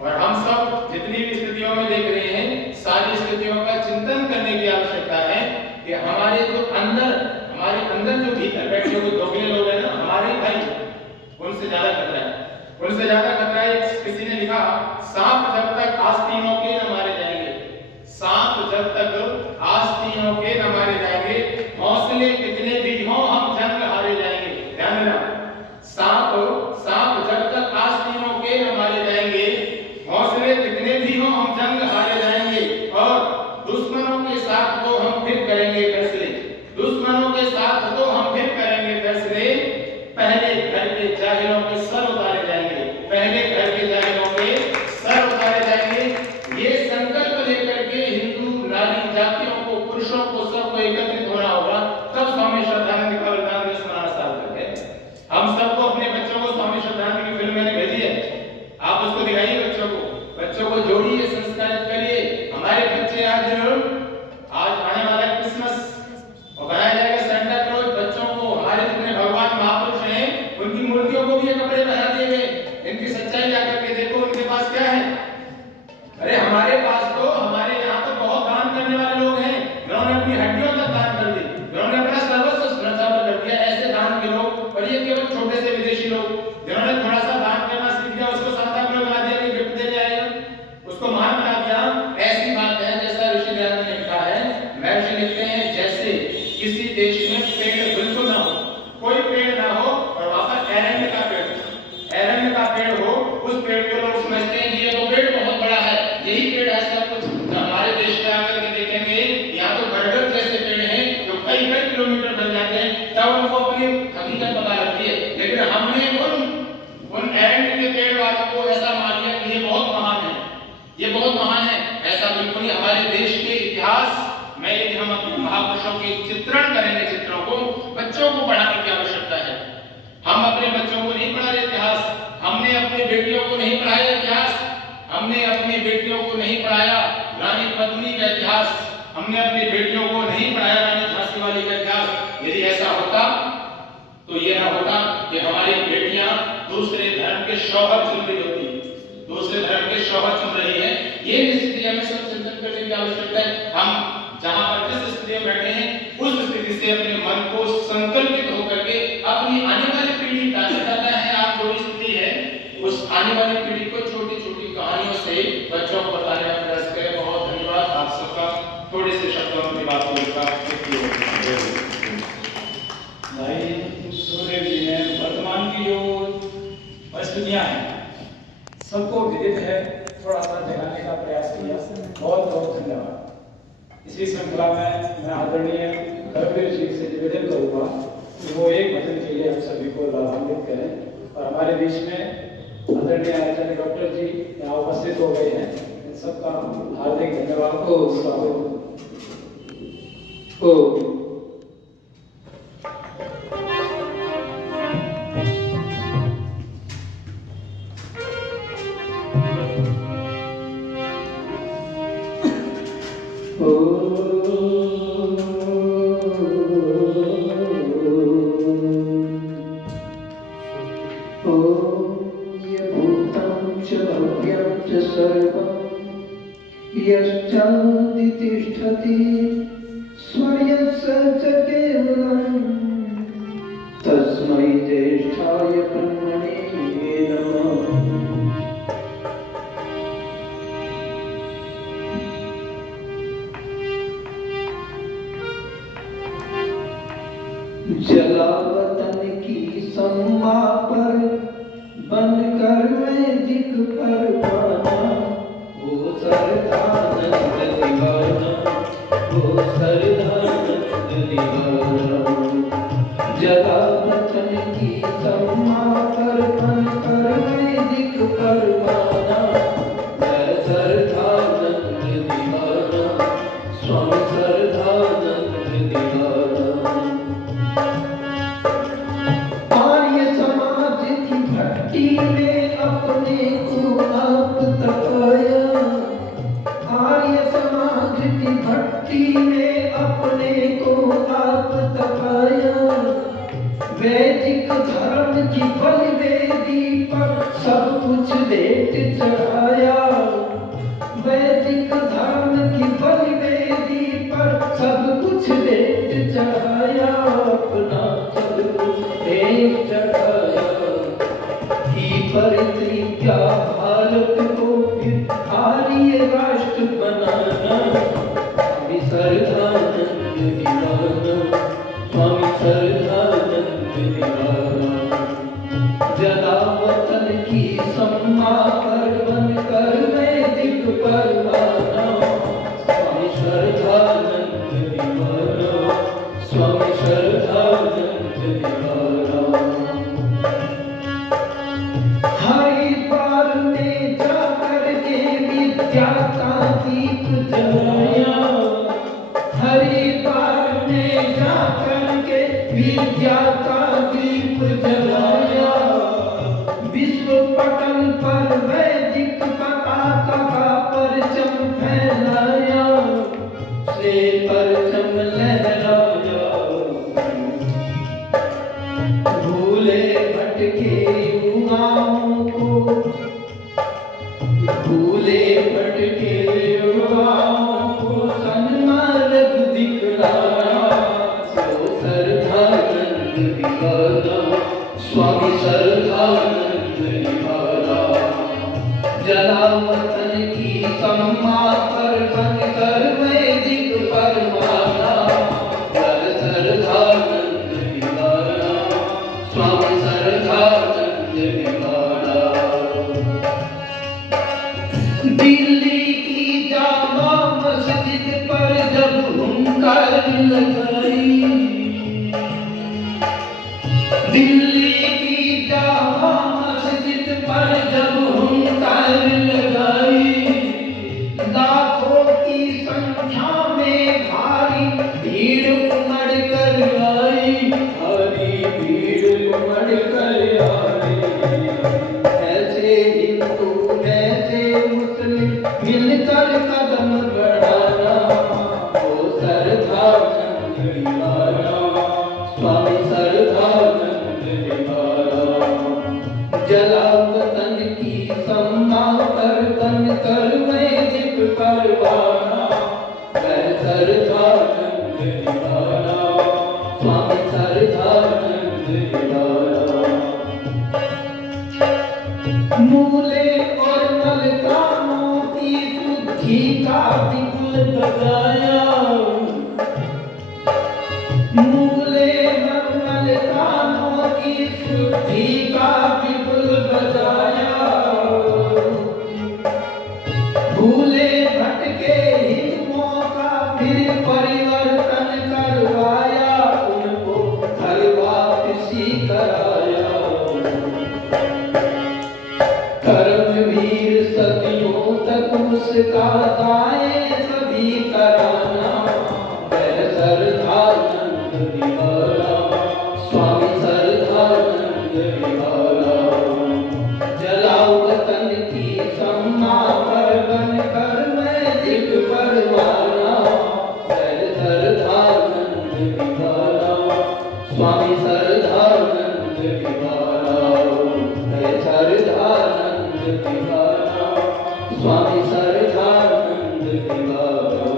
और हम सब जितनी भी स्थितियों में देख रहे हैं, सारी स्थितियों का चिंतन करने की आवश्यकता है कि हमारे जो अंदर जो भीतर बैठे हुए दोगले लोग हैं ना, हमारे भाई, उनसे ज्यादा खतरा है, उनसे ज्यादा खतरा है। किसी ने लिखा, सांप जब तक आस्तीनों के न मारे जाएंगे, सांप जब तक आस्तीनों के न मारे जाएंगे, हौसले कितने भी हों हम जंग हारे जाएंगे। ध्यान देना, सांप जब तक आस्तीनों के न मारे जाएंगे, हौसले कितने भी हों हम जंग हारे जाएंगे। और दुश्मनों के साथ तो हम फिर करेंगे फैसले, दुश्मनों के साथ तो हम फिर करेंगे फैसले। पहले घर के जाहिलों के सर उतारे जाएंगे, पहले घर के जाहिलों के सर उतारे जाएंगे। ये संकल्प लेकर के हिंदू नारी जातियों को, पुरुषों को, सबको एकत्रित होना होगा, तब स्वामी श्रद्धानंद का बलिदान दिवस मनाना सार्थक है। हम सबको अपने बच्चों को स्वामी श्रद्धानंद की फिल्म मैंने भेजी है, आप उसको दिखाइए बच्चों को जोड़िए, संस्कारित करिए। हमारे बच्चे आज आने वाला क्रिसमस और बनाया जाएगा सेंटा क्लॉज, बच्चों को हमारे जितने भगवान महापुरुष हैं उनकी मूर्तियों को भी ये कपड़े पहना दिए गए। इनकी सच्चाई जाकर के देखो उनके पास क्या है। अरे हमारे पास तो, हमारे यहाँ तो बहुत दान करने वाले लोग हैं, जिन्होंने अपनी हड्डियों तक दान कर दी, जिन्होंने अपना सर्वस्व न्यौछावर कर दिया, ऐसे दान के लोग। और ये केवल छोटे से विदेशी लोग, जिन्होंने थोड़ा सा दान करना सीख दिया, उसको सांता क्लॉज बना दिया कि गिफ्ट देने आएगा, उसको महान बना दिया। ऐसी बात है जैसा ऋषि दयानंद ने लिखा है, महर्षि लिखते हैं, जैसे किसी देश में पेड़ बिल्कुल ना हो, कोई पेड़ ना हो, और वहां पर एरंड का पेड़ हो, उस पेड़ को लोग समझते हैं कि ये तो पेड़ बहुत बड़ा है, यही पेड़ है सब कुछ। हमारे देश में आकर के देखेंगे, यहाँ तो बरगद जैसे पेड़ हैं जो कई किलोमीटर बढ़ जाते हैं, तब उनको अपनी हकीकत पता लगती है। लेकिन हमने उन एरंड के पेड़ वालों को ऐसा मान लिया कि ये बहुत महान है, ये बहुत महान है। ऐसा बिल्कुल नहीं। हमारे देश के इतिहास में यदि हम अपने महापुरुषों के चित्रण करेंगे, चित्रों को बच्चों को पढ़ाने की आवश्यकता है। हम अपने बच्चों को नहीं पढ़ा रहे इतिहास, हमने अपनी बेटियों को नहीं पढ़ाया इतिहास, हमने अपनी बेटियों को नहीं पढ़ाया रानी पद्मिनी का इतिहास, हमने अपनी बेटियों को नहीं पढ़ाया रानी झांसी वाली का इतिहास। यदि ऐसा होता तो ये ना होता कि हमारी बेटियां दूसरे धर्म के शौहर चुन रही होती, दूसरे धर्म के शौहर चुन रही है। ये स्थिति हमें सब चिंतन करने की आवश्यकता है। हम जहां पर जिस स्थिति में बैठे हैं, उस स्थिति से अपने मन को संकल्पित होकर के अपनी आने वाली पीढ़ी दाता है, आप जो स्थिति है, उस आने वाली पीढ़ी को छोटी छोटी कहानियों से बच्चों को बताने का प्रयास करें। बहुत धन्यवाद आप सबका। थोड़े से शब्दों में बात करूंगा। भाई सुखदेव जी ने वर्तमान की जो परिस्थितियां हैं सबको विदित है, थोड़ा सा जगाने का प्रयास किया। बहुत बहुत धन्यवाद। इसी श्रृंखला में मैं आदरणीय करवीर जी से निवेदन करूंगा कि वो एक भजन के लिए हम सभी को लाभान्वित करें। और हमारे बीच में आदरणीय आचार्य डॉक्टर जी यहाँ उपस्थित हो गए हैं, इन सबका हार्दिक धन्यवाद को स्वागत को Oh जला वतन की सम्मा पर बनकर मैं दिख परवाना, वो सरदानंद दीवाना, वो सरदानंद दीवाना। जला वतन की सम्मा पर बनकर मैं दिख परवाना, मैं सरदानंद दीवाना, स्वामी सरदानंद दीवाना। आर्य समाज की भट्टी में अपने को आप तपाया, आर्य समाज की भट्टी में अपने को आप तपाया। वैदिक धर्म की बलिवेदी पर सब कुछ भेंट चढ़ाया, वैदिक धर्म की बलिवेदी पर सब कुछ भेंट चढ़ाया, अपना सब कुछ भेंट चढ़ाया। की परित्रिज्या भारत को फिर आर्य राष्ट्र बनाना, स्वामी सरदानंद दीवाना, स्वामी सरदानंद दीवाना। जला वतन की सम्मा पर बनकर मैं दिख परवाना, स्वामी सरदानंद दीवाना, स्वामी सरदानंद दीवाना। हरिद्वार में जाकर के विद्या का दीप जलाया, हरिद्वार में जाकर के विद्या का दीप जलाया। विश्व पटल पर वैदिक पताका का परचम फैलाया, से परचम लहराया। भूले भटके युवाओं को, भूले भटके युवाओं को सन्मार्ग दिखलाया, सो सरदानंद दीवाना, स्वामी सरदानंद दीवाना। जला वतन की सम्मा पर बनकर मैं दिख परवाना, सरदानंद दीवाना, स्वामी सरदानंद दीवाना। दिल्ली की जामा मस्जिद पर जब हुंकार लगाई, दिल्ली की जामा मस्जिद पर जब हुंकार लगाई, लाखों की संख्या में भारी भीड़ उमड़ कर आई, भारी भीड़ उमड़ कर आई। ऐसे हिंदू ऐसे मुस्लिम मिलकर कदम बढ़ाना, ओ सरदानंद दीवाना, स्वामी सरदानंद दीवाना। जला वतन की सम्मा पर बनकर मैं दिख परवाना, मैं सरदानंद दीवाना, स्वामी सरदानंद दीवाना। मूले और मलकानों की शुद्धि का बिगुल बजाया, मूले और मलकानों की शुद्धि का बिगुल बजाया। भूले भटके हिंदुओं का फिर परिवर्तन करवाया, उनको घर वापसी कराया। कर्मवीर सदियों तक उसका दाएं सभी कराना, मैं सरदानंद दीवाना, स्वामी सरदानंद दीवाना। जला वतन की सम्मा पर बनकर मैं दिख परवाना, मैं सरदानंद दीवाना, स्वामी सरदानंद दीवाना, मैं सरदानंद दीवाना, स्वामी सरदानंद दीवाना।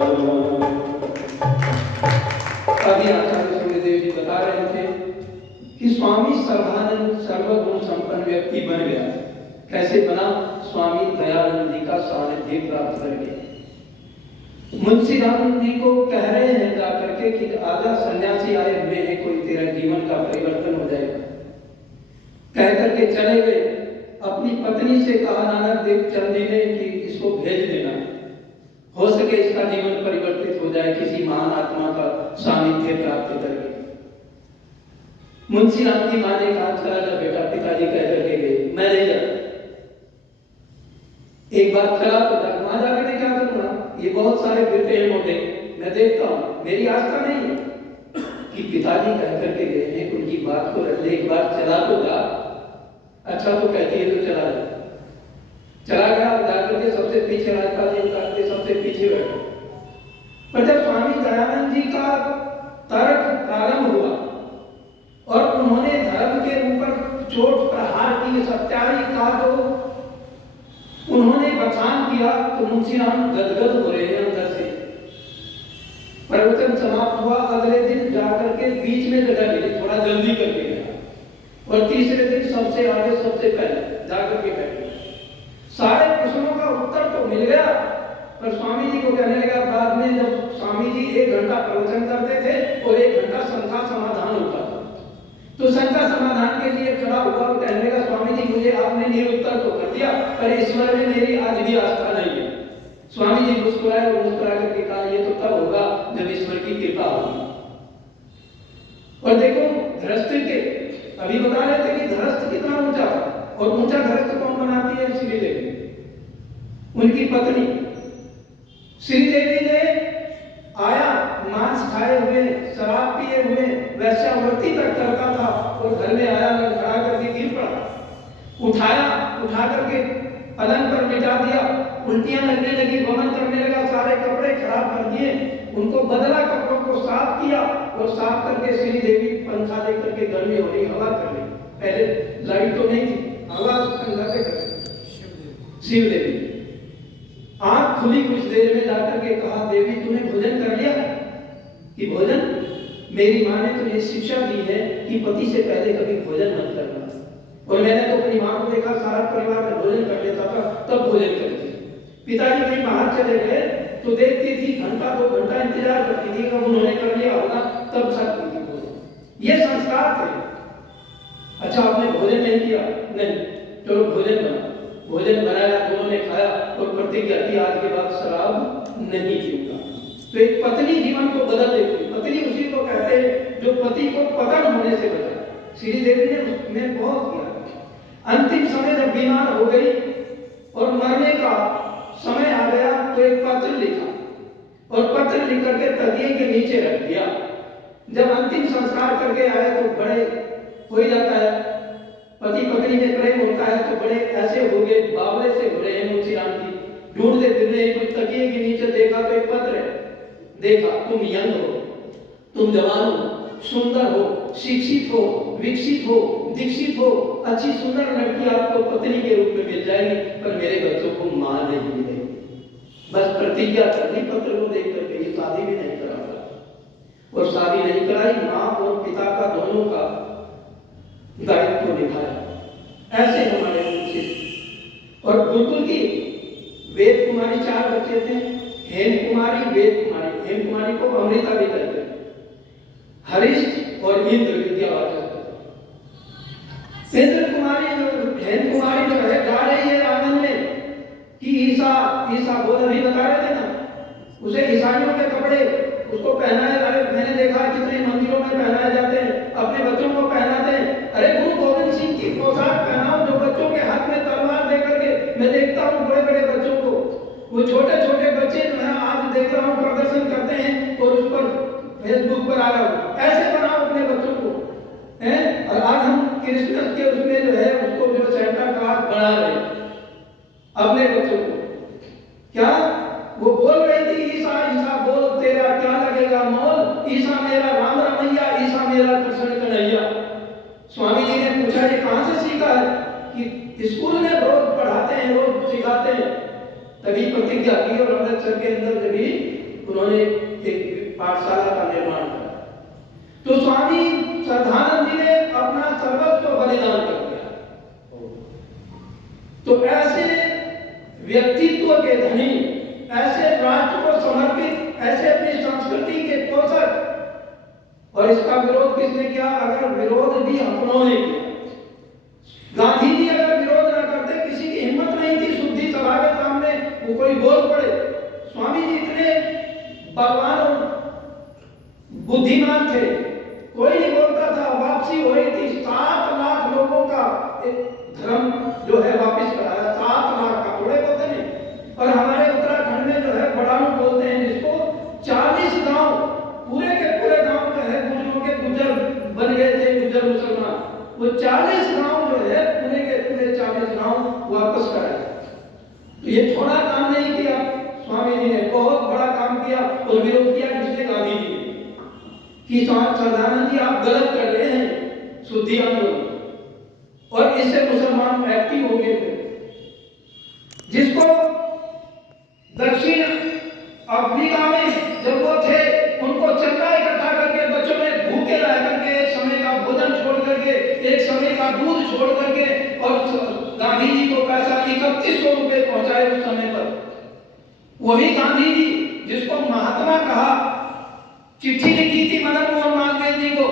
अभी आचार्य सूर्यदेव जी बता रहे थे कि स्वामी सर्वानंद सर्वगुण संपन्न व्यक्ति बन गया। कैसे बना? स्वामी दयानंद जी का सानिध्य प्राप्त करके। मुंशी रामनंद जी को कह रहे हैं जाकर के कि आजा सन्यासी आए हुए हैं, कोई तेरा जीवन का परिवर्तन हो जाएगा। कह करके चले गए। अपनी पत्नी से कहा नानक देव चंद जी ने कि इसको भेज देना, हो सके इसका जीवन परिवर्तित हो जाए, किसी महान आत्मा का सानिध्य प्राप्त करके। मुंशी राम की माँ ने कहा चला जा बेटा, पिताजी कह करके गए, मैं नहीं जाता। एक बार चला तो जा, वहां जाकर मैं क्या करूंगा, ये बहुत सारे बेटे हैं मोटे, मैं देखता हूं, मेरी आस्था नहीं है कि पिताजी कह करके गए हैं, उनकी बात को रख ले, एक बार चला तो जा। अच्छा तो कहती है तो चला जा। चला गया, जाकर के सबसे पीछे राजपाल जी उतार के सबसे पीछे बैठे। पर जब स्वामी दयानंद जी का तर्क प्रारंभ हुआ और उन्होंने धर्म के ऊपर चोट प्रहार की, सत्यारी का जो उन्होंने बखान किया, तो मुंशी राम गदगद हो रहे हैं अंदर से। प्रवचन समाप्त हुआ, अगले दिन जाकर के बीच में जगह मिली, थोड़ा जल्दी करके गया, और तीसरे दिन सबसे आगे सबसे पहले जाकर के बैठे। सारे प्रश्नों का उत्तर तो मिल गया, पर स्वामी जी को कहने लगा बाद में, जब स्वामी जी 1 घंटा प्रवचन करते थे और 1 घंटा शंका समाधान होता था, तो शंका समाधान के लिए खड़ा हुआ और कहने लगा स्वामी जी मुझे आपने निरुत्तर तो कर दिया, पर ईश्वर में मेरी आज भी आस्था नहीं है। स्वामी जी मुस्कुराए और मुस्कुरा करके कहा ये तो तब होगा जब ईश्वर की कृपा होगी। और देखो धृष्ट के अभी बता रहे थे कि धृष्ट कितना ऊंचा था, और ऊंचा धृष्ट कौन बनाती है, श्रीदेवी, उनकी पत्नी। श्रीदेवी ने आया मांस खाए हुए, शराब पिए हुए, वैश्यावृत्ति तक करता था, और घर में आया, खड़ा करके गिर पड़ा, उठाया, उठा करके पलंग पर बिठा दिया, उल्टियां लगने लगी, वमन करने लगा, सारे कपड़े खराब कर दिए, उनको बदला, कपड़ों को साफ किया, और साफ करके श्रीदेवी पंखा लेकर के गर्मी हो रही, हवा कर रही, पहले लाइट तो नहीं थी, हवा पंखा से कर रही। शिवदेवी आंख खुली, कुछ देर में जाकर के कहा देवी तूने भोजन कर लिया? कि भोजन, मेरी माँ ने तुझे शिक्षा दी है कि पति से पहले कभी भोजन मत करना, और मैंने तो अपनी माँ को देखा सारा परिवार में भोजन कर लेता था, तब भोजन करती। पिताजी कहीं बाहर चले गए तो देखती थी, घंटा 2 घंटा इंतजार करती थी, कब उन्होंने कर लिया होगा तब खाती थी भोजन। ये संस्कार थे। अच्छा आपने भोजन नहीं किया? नहीं, चलो भोजन बना। भोजन बनाया, दोनों ने खाया और प्रतिज्ञा की आज के बाद शराब नहीं पीऊंगा। तो एक पत्नी जीवन को बदल देती है। पत्नी उसी को कहते हैं जो पति को पतन होने से बचाए। श्रीदेवी ने उसमें बहुत किया। अंतिम समय जब बीमार हो गई और मरने का समय आ गया तो एक पत्र लिखा, और पत्र लिख करके तकिए के नीचे रख दिया। जब अंतिम संस्कार करके आए तो बड़े हो ही जाता है, पति पत्नी में प्रेम होता है तो बड़े ऐसे हो गए, बावले से हो रहे हैं मुंशी राम जी, ढूंढते फिर रहे, कुछ तकिए के नीचे देखा तो एक पत्र है। देखा तुम यंग हो, तुम जवान हो, सुंदर हो, शिक्षित हो, विकसित हो, दीक्षित हो, अच्छी सुंदर लड़की आपको पत्नी के रूप में मिल जाएगी, पर मेरे बच्चों को मां नहीं मिलेगी। बस प्रतिज्ञा कर ली पत्र को देख करके, ये शादी भी नहीं कराता, और शादी नहीं कराई, मां और पिता का दोनों का दायित्व निभाया। ऐसे हमारे मुंशी। और गुरुकुल की वेद कुमारी 4 बच्चे थे, हेम कुमारी, वेद कुमारी, हेम कुमारी को अमृता भी कहते हैं, हरिष्ठ और इंद्र विद्यावाचक। इंद्र कुमारी हेम कुमारी जो है गा रही है आंगन में कि ईसा ईसा बोल, अभी बता रहे थे ना, उसे ईसाइयों के कपड़े उसको पहनाए जा रहे। मैंने देखा कितने मंदिरों में पहनाए जाते हैं, अपने बच्चों को पहनाते हैं। अरे गुरु गोविंद सिंह की पोशाक पहनाओ, जो बच्चों के हाथ में तलवार दे करके, मैं देखता हूँ बड़े बड़े बच्चों को, वो छोटे छोटे बच्चे जो है आज देख रहा हूँ प्रदर्शन करते हैं और उस पर फेसबुक पर आ रहा हूँ, ऐसे बनाओ अपने बच्चों को, हैं? और आज हम क्रिसमस के उसमें जो है उसको जो सेंटा क्लॉज बना रहे हैं अपने बच्चों को। क्या वो बोल रही थी ईसा ईसा बोल तेरा क्या लगेगा मोल, ईसा मेरा राम रमैया, ईसा मेरा कृष्ण कन्हैया। स्वामी जी ने पूछा ये कहां से सीखा है? कि स्कूल में रोज पढ़ाते हैं, रोज सिखाते हैं। तभी प्रतिज्ञा की और अमृतसर के अंदर भी उन्होंने एक पाठशाला का निर्माण किया। तो स्वामी श्रद्धानंद जी ने अपना सर्वस्व बलिदान कर दिया। तो ऐसे व्यक्तित्व के धनी, ऐसे राष्ट्र को समर्पित, ऐसे अपनी संस्कृति के पोषक और इसका विरोध किसने किया? अगर विरोध भी अपनों ने किया, गांधी जी अगर विरोध ना करते, किसी की हिम्मत नहीं थी शुद्धि सभा के सामने वो कोई बोल पड़े। स्वामी जी इतने बलवान और बुद्धिमान थे, कोई नहीं बोलता था। वापसी हो रही थी, 7 लाख लोगों का एक धर्म जो है वापस कराया, 7 लाख का, थोड़े बोलते नहीं। और हमारे उत्तराखंड में जो है बड़ाणु बोलते हैं जिसको, 40 गांव, पूरे के पूरे गांव जो है गुजरों के गुजर बन गए थे, गुजर मुसलमान। वो 40 गांव जो है पूरे के पूरे 40 गांव वापस कराए। तो ये थोड़ा काम नहीं किया स्वामी जी ने, बहुत बड़ा काम किया। और विरोध किया किसने? गांधी जी ने, कि सदानंद जी आप गलत कर रहे हैं शुद्धि आंदोलन। और इससे मुसलमान एक्टिव हो गए थे। जिसको दक्षिण अफ्रीका में जब वो थे, उनको चंदा इकट्ठा करके बच्चों में भूखे रह करके, एक समय का भोजन छोड़ करके, एक समय का दूध छोड़ करके, और गांधी जी को पैसा 3100 रुपए पहुंचाए उस समय पर। वही गांधी जी जिसको महात्मा कहा, चिट्ठी लिखी थी मदन मोहन मालवीय जी को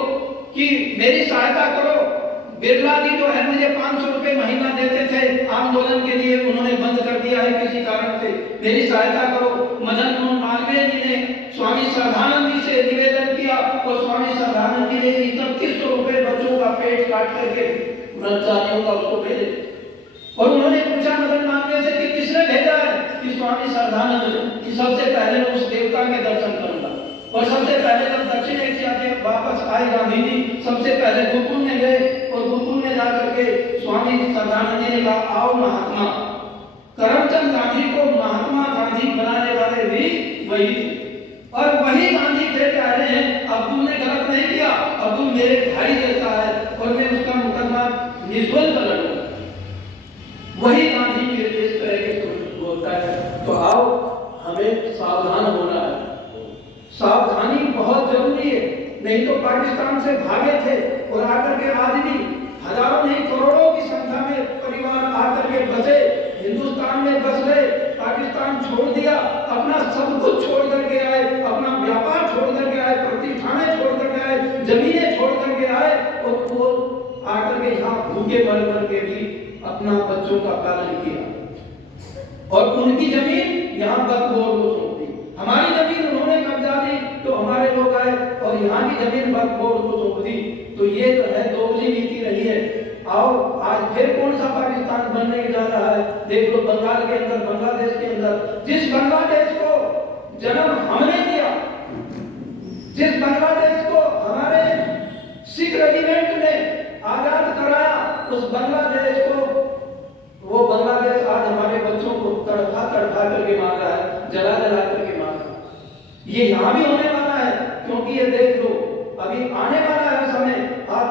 कि मेरी सहायता करो। बिरला जी जो है मुझे 500 रुपए महीना देते थे आंदोलन के लिए, उन्होंने बंद कर दिया है किसी कारण से, मेरी सहायता करो। मदन मोहन मालवीय जी ने स्वामी श्रद्धानंद जी से निवेदन किया, और स्वामी श्रद्धानंद जी ने 3100 रुपए बच्चों का पेट काट करके ब्रह्मचारियों का उसको भेजे। और उन्होंने पूछा मदन मालवीय से कि किसने भेजा है? कि स्वामी श्रद्धानंद ने। कि सबसे पहले मैं उस देवता के दर्शन करूंगा। और सबसे पहले जब दक्षिण एशिया से वापस आए गांधी जी, सबसे पहले गुरुकुल में गए, और गुरुकुल में जाकर के स्वामी श्रद्धानंद जी ने कहा, आओ महात्मा। करमचंद गांधी को महात्मा गांधी बनाने वाले भी वही थे, और वही गांधी फिर कह रहे हैं अब्दुल ने गलत नहीं किया, अब्दुल मेरे भाई जैसा है, और मैं उसका मुकदमा निष्फल कर लूंगा। वही गांधी के इस तरह के बोलता है। तो आओ, हमें सावधान होना है। सावधानी बहुत जरूरी है। नहीं तो पाकिस्तान से भागे थे और आकर के आदमी हजारों नहीं करोड़ों की संख्या में परिवार आकर के बसे, हिंदुस्तान में बस गए, पाकिस्तान छोड़ दिया, अपना सब कुछ छोड़ करके आए, अपना व्यापार छोड़ करके आए, प्रतिष्ठानें छोड़ करके आए, जमीनें छोड़ करके आए, और वो आकर के यहाँ भूखे मर करके भी अपना बच्चों का पालन किया। और उनकी जमीन यहाँ बकबोर को सौंप दी। हमारी जमीन उन्होंने कब्जा दी तो हमारे लोग आए और यहाँ की जमीन बकबोर को सौंप दी। तो ये जो है दोगली नीति रही है। आओ, आज फिर कौन सा पाकिस्तान बनने जा रहा है? देख लो बंगाल के अंदर, बांग्लादेश के अंदर, जिस बांग्लादेश को जन्म हमने दिया, जिस बांग्लादेश को हमारे सिख रेजिमेंट ने आजाद कराया, उस बांग्लादेश को, वो बांग्लादेश आज हमारे बच्चों को तड़पा तड़पा करके मार रहा है, जला जला करके मार रहा है। ये यहाँ भी होने वाला है, क्योंकि ये देख लो अभी आने वाला है समय। आप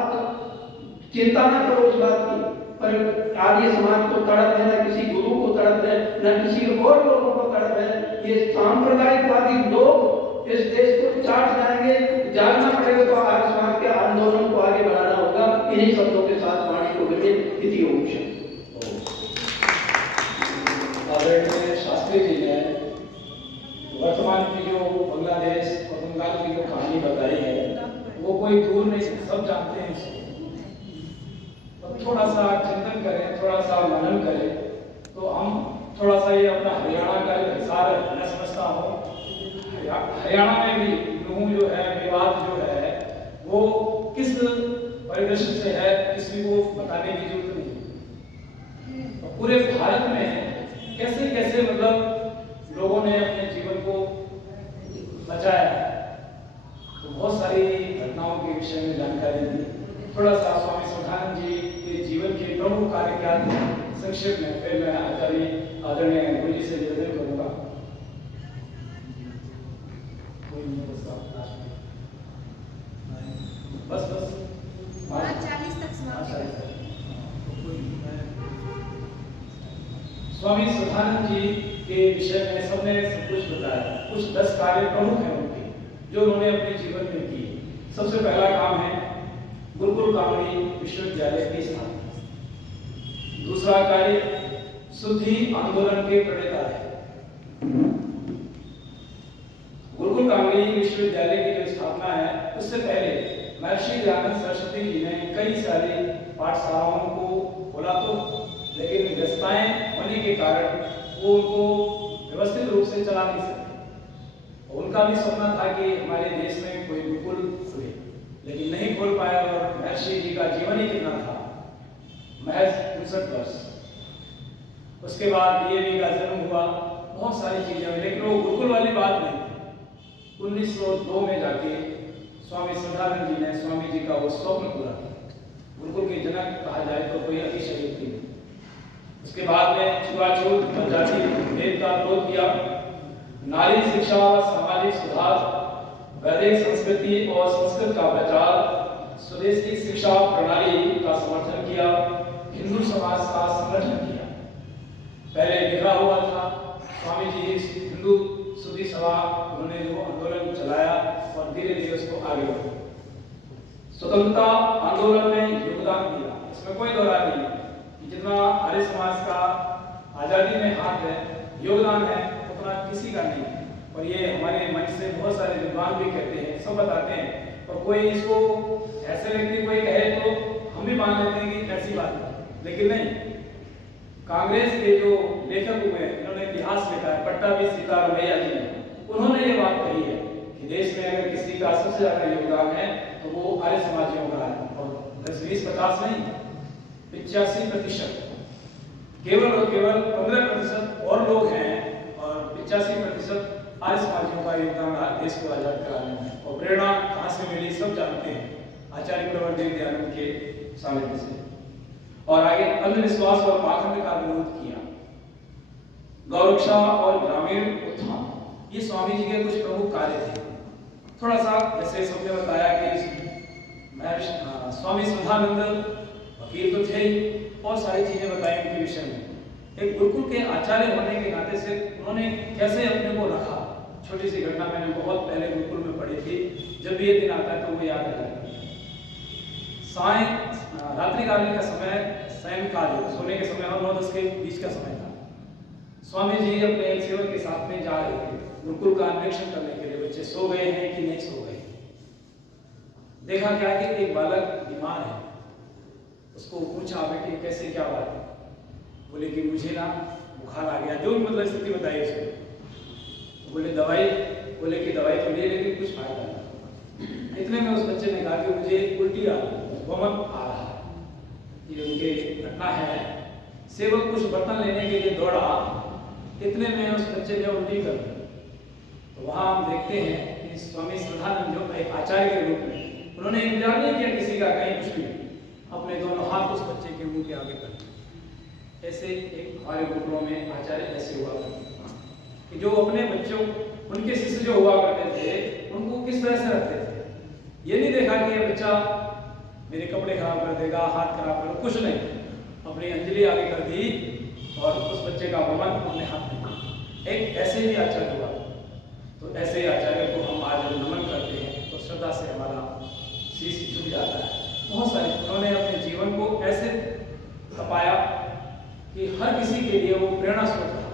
चिंता न करो उस बात की, पर आर्य समाज को तड़प है, न किसी गुरु को तड़प है, न किसी और लोगों को तड़प है। ये सांप्रदायिकवादी लोग इस देश को चाट जाएंगे। जागना पड़ेगा तो आर्य समाज के आंदोलन को आगे बढ़ाना होगा। इन्हीं शब्दों के साथ वाणी को विभिन्न इति ओम। आदरणीय शास्त्री जी ने वर्तमान की जो बांग्लादेश और बंगाल की जो कहानी बताई है, वो कोई दूर नहीं, सब जानते हैं इसको। तो थोड़ा सा चिंतन करें, थोड़ा सा मनन करें, तो हम थोड़ा सा ये अपना हरियाणा का जो हिसार है, मैं समझता हूँ हरियाणा में भी नूह जो है, विवाद जो है, वो किस परिदृश्य से है, किसी को बताने की जरूरत नहीं। तो पूरे भारत में कैसे कैसे मतलब लोगों ने अपने जीवन को बचाया, तो बहुत सारी घटनाओं के विषय में जानकारी दी। थोड़ा सा स्वामी श्रद्धानंद जी के जीवन के प्रमुख कार्य क्या थे संक्षेप में, फिर मैं आचार्य आदरणीय गुरु जी से निवेदन करूंगा। बस 40 तक समाप्त। स्वामी श्रद्धानंद जी के विषय में सबने सब कुछ बताया। कुछ 10 कार्य प्रमुख हैं उनके, जो उन्होंने अपने जीवन में किए। सबसे पहला काम है गुरुकुल कामड़ी विश्वविद्यालय की स्थापना। दूसरा कार्य शुद्धि आंदोलन के प्रणेता है। गुरुकुल कामड़ी विश्वविद्यालय की जो स्थापना है उससे पहले महर्षि दयानंद सरस्वती जी ने कई सारी पाठशालाओं को खोला तो, लेकिन व्यवस्थाएं होने के कारण वो उनको व्यवस्थित रूप से चला नहीं सके। उनका भी सपना था कि हमारे देश में कोई गुरुकुल खुले, लेकिन नहीं खोल पाया। और महर्षि जी का जीवन ही कितना था, महज 59 वर्ष। उसके बाद डीएवी का जन्म हुआ, बहुत सारी चीजें हुई, लेकिन वो गुरुकुल वाली बात नहीं थी। 1902 में जाके स्वामी श्रद्धानंद जी ने स्वामी जी का वो स्वप्न पूरा किया। गुरुकुल के जनक कहा जाए तो कोई अतिशयोक्ति नहीं। उसके बाद में छुआछूत, जाति भेद का विरोध किया, नारी शिक्षा, सामाजिक सुधार, वैदिक संस्कृति और संस्कृत का प्रचार, स्वदेशी शिक्षा प्रणाली का समर्थन किया, हिंदू समाज का संगठन किया। पहले बिखरा हुआ था, स्वामी जी हिंदू सुधी सभा उन्होंने जो आंदोलन चलाया और धीरे धीरे उसको आगे बढ़ाया। स्वतंत्रता आंदोलन में योगदान दिया, इसमें कोई दो राय नहीं कि जितना आर्य समाज का आजादी में हाथ है, योगदान है, उतना किसी का नहीं है। और ये हमारे मंच से बहुत सारे विद्वान भी कहते हैं, सब बताते हैं। और कोई इसको ऐसे व्यक्ति कोई कहे तो हम भी मान लेते हैं कि ऐसी बात है, लेकिन नहीं। कांग्रेस के जो लेखक हुए, इन्होंने इतिहास लिखा है, पट्टाभी सीतारामैया जी ने, उन्होंने ये बात कही है कि देश में अगर किसी का सबसे ज्यादा योगदान है तो वो आर्य समाजियों का है। और 10, 20, 50 नहीं, 85%। केवल और केवल 15% और लोग हैं और 85% आर्य समाजियों का योगदान देश को आजाद कराने में। और प्रेरणा कहाँ से मिली सब जानते हैं, आचार्य प्रवरदेव दयानंद के सानिध्य से। और आगे अंधविश्वास और पाखंड का विरोध किया, गौरक्षा और ग्रामीण उत्थान, ये स्वामी जी के कुछ प्रमुख कार्य थे। थोड़ा सा जैसे सबने बताया कि स्वामी श्रद्धानंद वकील तो थे ही, बहुत सारी चीजें बताई उनके विषय में। एक गुरुकुल के आचार्य होने के नाते से उन्होंने कैसे अपने को रखा, छोटी सी घटना मैंने बहुत पहले गुरुकुल में पढ़ी थी, जब भी ये दिन आता है तो वो याद आ जाती है। रात्रिकालीन का समय, सायंकाल सोने के समय और 9-10 के बीच का समय था। स्वामी जी अपने एक सेवक के साथ में जा रहे थे गुरुकुल का अन्वेषण करने के लिए, बच्चे सो गए हैं कि नहीं सो गए। देखा क्या कि एक बालक बीमार है, उसको पूछा बेटे कैसे क्या बात है, बोले कि मुझे ना बुखार आ गया, जो भी मतलब स्थिति बताई उसको। बोले दवाई, बोले कि दवाई तो ले लेकिन कुछ फायदा नहीं। इतने में उस बच्चे ने कहा कि मुझे उल्टी आ रही, वमन आ रहा है। ये उनके घटना है। सेवक कुछ बर्तन लेने के लिए दौड़ा, इतने में उस बच्चे ने उल्टी कर दी। तो वहां हम देखते हैं कि स्वामी श्रद्धानंद जो एक आचार्य के रूप में, उन्होंने इंतजार नहीं किया किसी का, कहीं कुछ भी, अपने दोनों हाथ उस बच्चे के मुंह के आगे कर दिए। ऐसे एक हमारे गुरुकुलों में आचार्य ऐसे हुआ करते कि जो अपने बच्चों, उनके शिष्य जो हुआ करते थे, उनको किस तरह से रखते थे। ये नहीं देखा कि ये बच्चा मेरे कपड़े खराब कर देगा, हाथ खराब कर, कुछ नहीं, अपनी अंजलि आगे कर दी और उस बच्चे का वमन अपने हाथ में। एक ऐसे ही आचार्य हुआ। तो ऐसे ही आचार्य को हम आज नमन करते हैं तो श्रद्धा से हमारा शीश झुक जाता है। बहुत सारे उन्होंने अपने जीवन को ऐसे खपाया कि हर किसी के लिए वो प्रेरणा स्रोत था,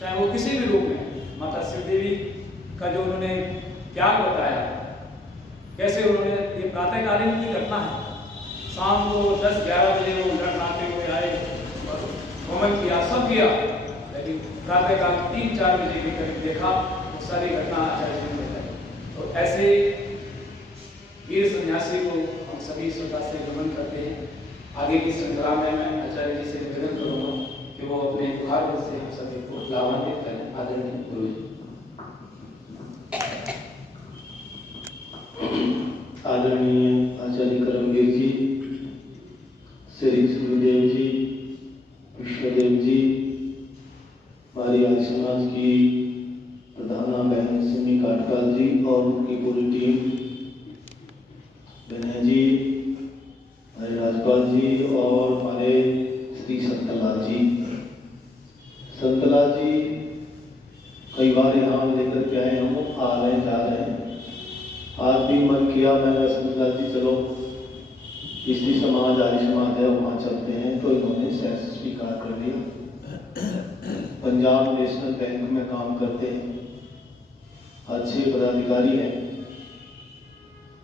चाहे वो किसी भी रूप में। माता श्रीदेवी का जो उन्होंने त्याग बताया, कैसे उन्होंने, ये प्रातःकालीन की घटना है, शाम को 10-11 बजे वो लड़नाते हुए आए और वमन किया, सब किया, लेकिन प्रातःकाल 3-4 बजे के करीब देखा, वो सारी घटना आचार्य जी ने बताई। तो ऐसे वीर सन्यासी को हम सभी श्रद्धा से नमन करते हैं। आगे की श्रृंखला में मैं आचार्य जी से निवेदन करूँगा कि वो अपने उपहार से हम सभी को लाभान्वित करें। आदरणीय गुरु जी। आदरणीय आचार्य करमवीर जी, श्री सूर्यदेव जी, विष्णुदेव जी, हमारी आर्य समाज की प्रधाना बहन सुनी काटकाल जी और उनकी पूरी टीम, विनय जी, हमारे राजपाल जी और हमारे श्री संतलाल जी। संतलाल जी कई बार यहाँ लेकर के आए, हम आ रहे जा रहे हैं। आज भी मन किया मैंने संतलाल जी चलो इसी समाज, आर्य समाज है, वहाँ चलते हैं। तो इन्होंने सहर्ष स्वीकार कर लिया। पंजाब नेशनल बैंक में काम करते हैं, अच्छे पदाधिकारी हैं।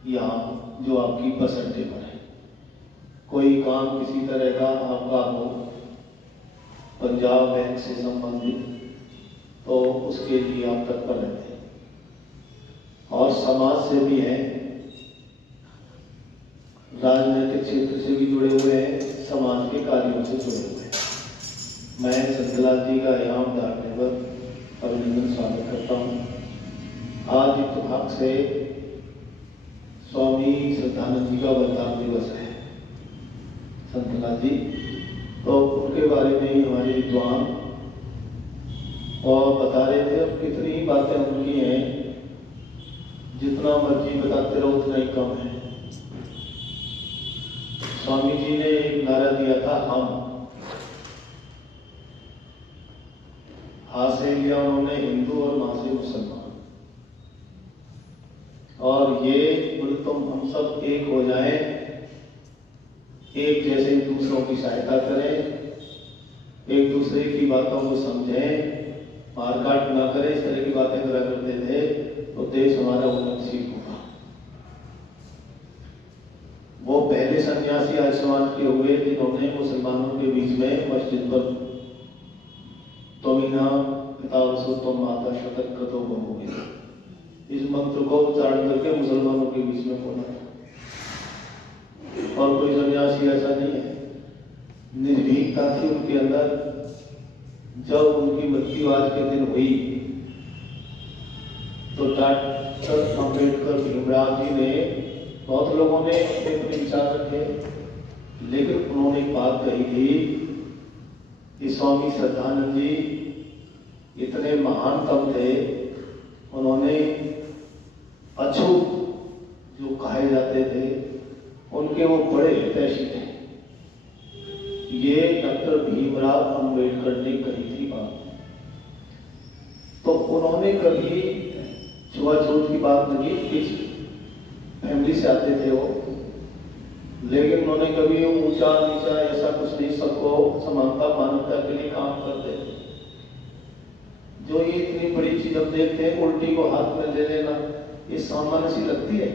यहाँ जो आपकी बस अड्डे पर है। कोई काम किसी तरह का आपका हो पंजाब बैंक से संबंधित, तो उसके लिए आप तत्पर रहते हैं। और समाज से भी हैं, राजनीतिक क्षेत्र से भी जुड़े हुए हैं, समाज के कार्यों से जुड़े हुए हैं। मैं संतलाल जी का यहाँ उदाहरण पर अभिनंदन स्वागत करता हूँ। आज इत्तेफाक से स्वामी श्रद्धानंद जी का अवतार दिवस है, संतलाल जी, तो उनके बारे में ही हमारे विद्वान और बता रहे थे। अब कितनी बातें उनकी हैं, जितना मर्जी बताते रहो उतना ही कम है। स्वामी जी ने एक नारा दिया था, हम। हाथ से लिया उन्होंने हिंदू और मां से मुसलमान, और ये बोले तुम हम सब एक हो जाएं, एक जैसे दूसरों की सहायता करें, एक दूसरे की बातों को समझें, मारकाट ना करें, इस तरह की बातें करा करते थे, तो देश हमारा उन्नतशील होगा। वो पहले सन्यासी आयुष्मान के हुए जिन्होंने मुसलमानों के बीच में मस्जिद पर तोमिना पिता वसुतम माता शतक कृतो बहु, इस मंत्र को उच्चारण करके मुसलमानों के बीच में बोला था। और कोई सन्यासी ऐसा नहीं है, निर्भीकता थी उनके अंदर। जब उनकी मृत्यु आज के दिन हुई तो डॉक्टर अम्बेडकर भीमराव जी ने, बहुत लोगों ने अपने विचार रखे, लेकिन उन्होंने एक बात कही थी कि स्वामी श्रद्धानंद जी इतने महान कवि थे, उन्होंने अछूत जो कहे जाते थे उनके वो बड़े हितैषी थे। ये डॉक्टर भीमराव अंबेडकर ने कही थी बात। तो उन्होंने कभी छुआछूत की बात नहीं की, फैमिली से आते थे वो, लेकिन उन्होंने कभी ऊंचा नीचा ऐसा कुछ नहीं, सबको समानता मानवता के लिए काम करते थे। जो ये इतनी बड़ी चीज अब देखते हैं, उल्टी को हाथ में ले लेना, ये सामान्य सी लगती है,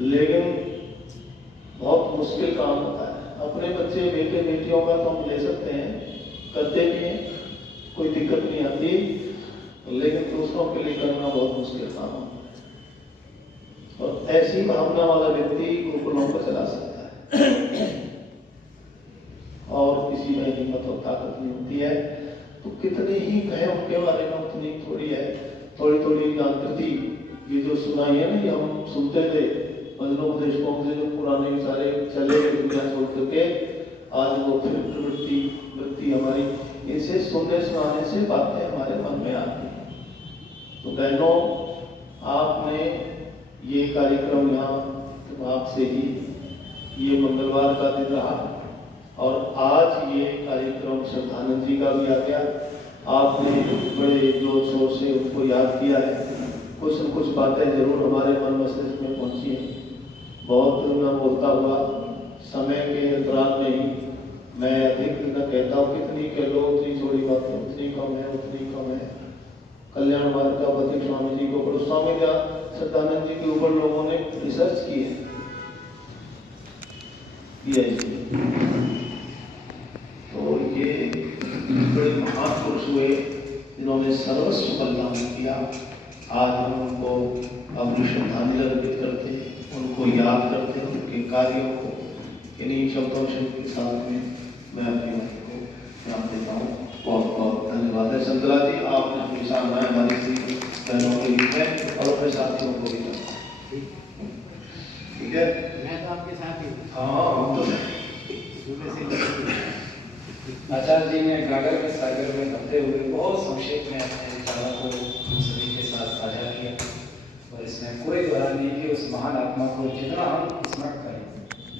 लेकिन बहुत मुश्किल काम होता है। अपने बच्चे बेटे बेटियों का तो हम ले सकते हैं, करते भी हैं, कोई दिक्कत नहीं आती, लेकिन दूसरों के लिए करना बहुत मुश्किल काम होता है। और ऐसी भावना वाला व्यक्ति गुरुकुलों को चला सकता है, और किसी में हिम्मत और ताकत नहीं होती है। तो कितने ही कहे उनके बारे में, उतनी थोड़ी है। थोड़ी थोड़ी जागृति ये जो सुनाई है ना, ये हम सुनते थे भजनोपदेशकों से, जो पुराने सारे चले दुनिया छोड़ करके, आज वो फिर वृत्ति हमारी इनसे सुनने सुनाने से बातें हमारे मन में आती हैं। तो बहनों, आपने ये कार्यक्रम यहाँ आपसे ही, ये मंगलवार का दिन रहा, और आज ये कार्यक्रम श्रद्धानंद जी का भी आ गया। आपने बड़े जोर शोर से उनको याद किया है, कुछ न कुछ बातें जरूर हमारे मन मस्तिष्क में पहुंची हैं। बहुत न बोलता हुआ समय के अंतराल में ही मैं अधिक न कहता हूँ, कितनी कह लो उतनी थोड़ी बातें, उतनी कम है, उतनी कम है। कल्याण मार्ग का पति स्वामी जी को पढ़ो, स्वामी का श्रद्धानंद जी के ऊपर लोगों ने रिसर्च की है, तो ये बड़े महापुरुष हुए जिन्होंने सर्वस्व बलिदान किया। आज हम उनको अपनी श्रद्धांजलि अर्पित करते हैं, उनको याद करते हैं, उनके कार्यों को इन्हीं शब्दों के साथ में मैं अपनी वाणी को नाम देता हूँ। बहुत बहुत धन्यवाद है। संतला जी, आपने हमेशा हमारी बहनों के लिए और अपने साथियों को भी ठीक है। मैं तो आपके साथ ही। हाँ, हम तो आचार्य जी ने गागर में सागर में करते हुए बहुत संक्षेप में अपने विचारों को हम सभी के साथ साझा किया, और इसमें कोई द्वारा नहीं कि उस महान आत्मा को जितना हम स्मरण करें,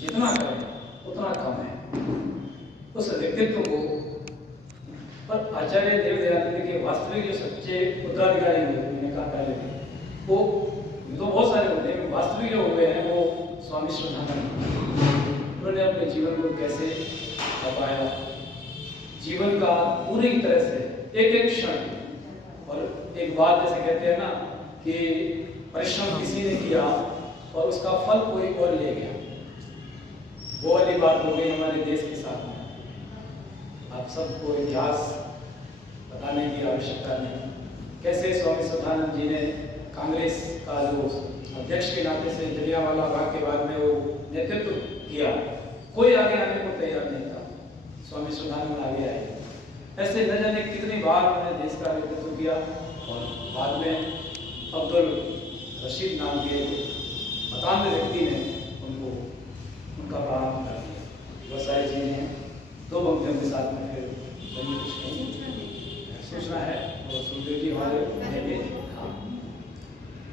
जितना करें उतना कम है। उस व्यक्तित्व को, और आचार्य देव दयानंद के वास्तविक जो सच्चे उत्तराधिकारी मैंने कहा पहले, वो तो बहुत सारे होते हैं, वास्तविक जो हुए हैं वो स्वामी श्रद्धानंद। उन्होंने अपने जीवन को कैसे अपनाया, जीवन का पूरी तरह से एक एक क्षण, और एक बात जैसे कहते हैं ना कि परिश्रम किसी ने किया और उसका फल कोई और ले गया, वो वाली बात हो गई हमारे देश के साथ में। आप सबको इतिहास बताने की आवश्यकता नहीं, कैसे स्वामी श्रद्धानंद जी ने कांग्रेस का जो अध्यक्ष के नाते से जलियांवाला बाग के बाद में वो नेतृत्व किया, कोई आगे आने को तैयार नहीं था, स्वामी श्रद्धानंद आगे आए। ऐसे न जाने कितनी बार उन्होंने देश का नेतृत्व किया और बाद में अब्दुल रशीद नाम के मतान्ध व्यक्ति ने उनको उनका प्रारंभ कर दिया। बहुत सारी चीज़ें हैं, दो पंक्तियों के साथ में फिर कुछ नहीं सूचना है और सुखदेव जी हमारे कहेंगे। हाँ,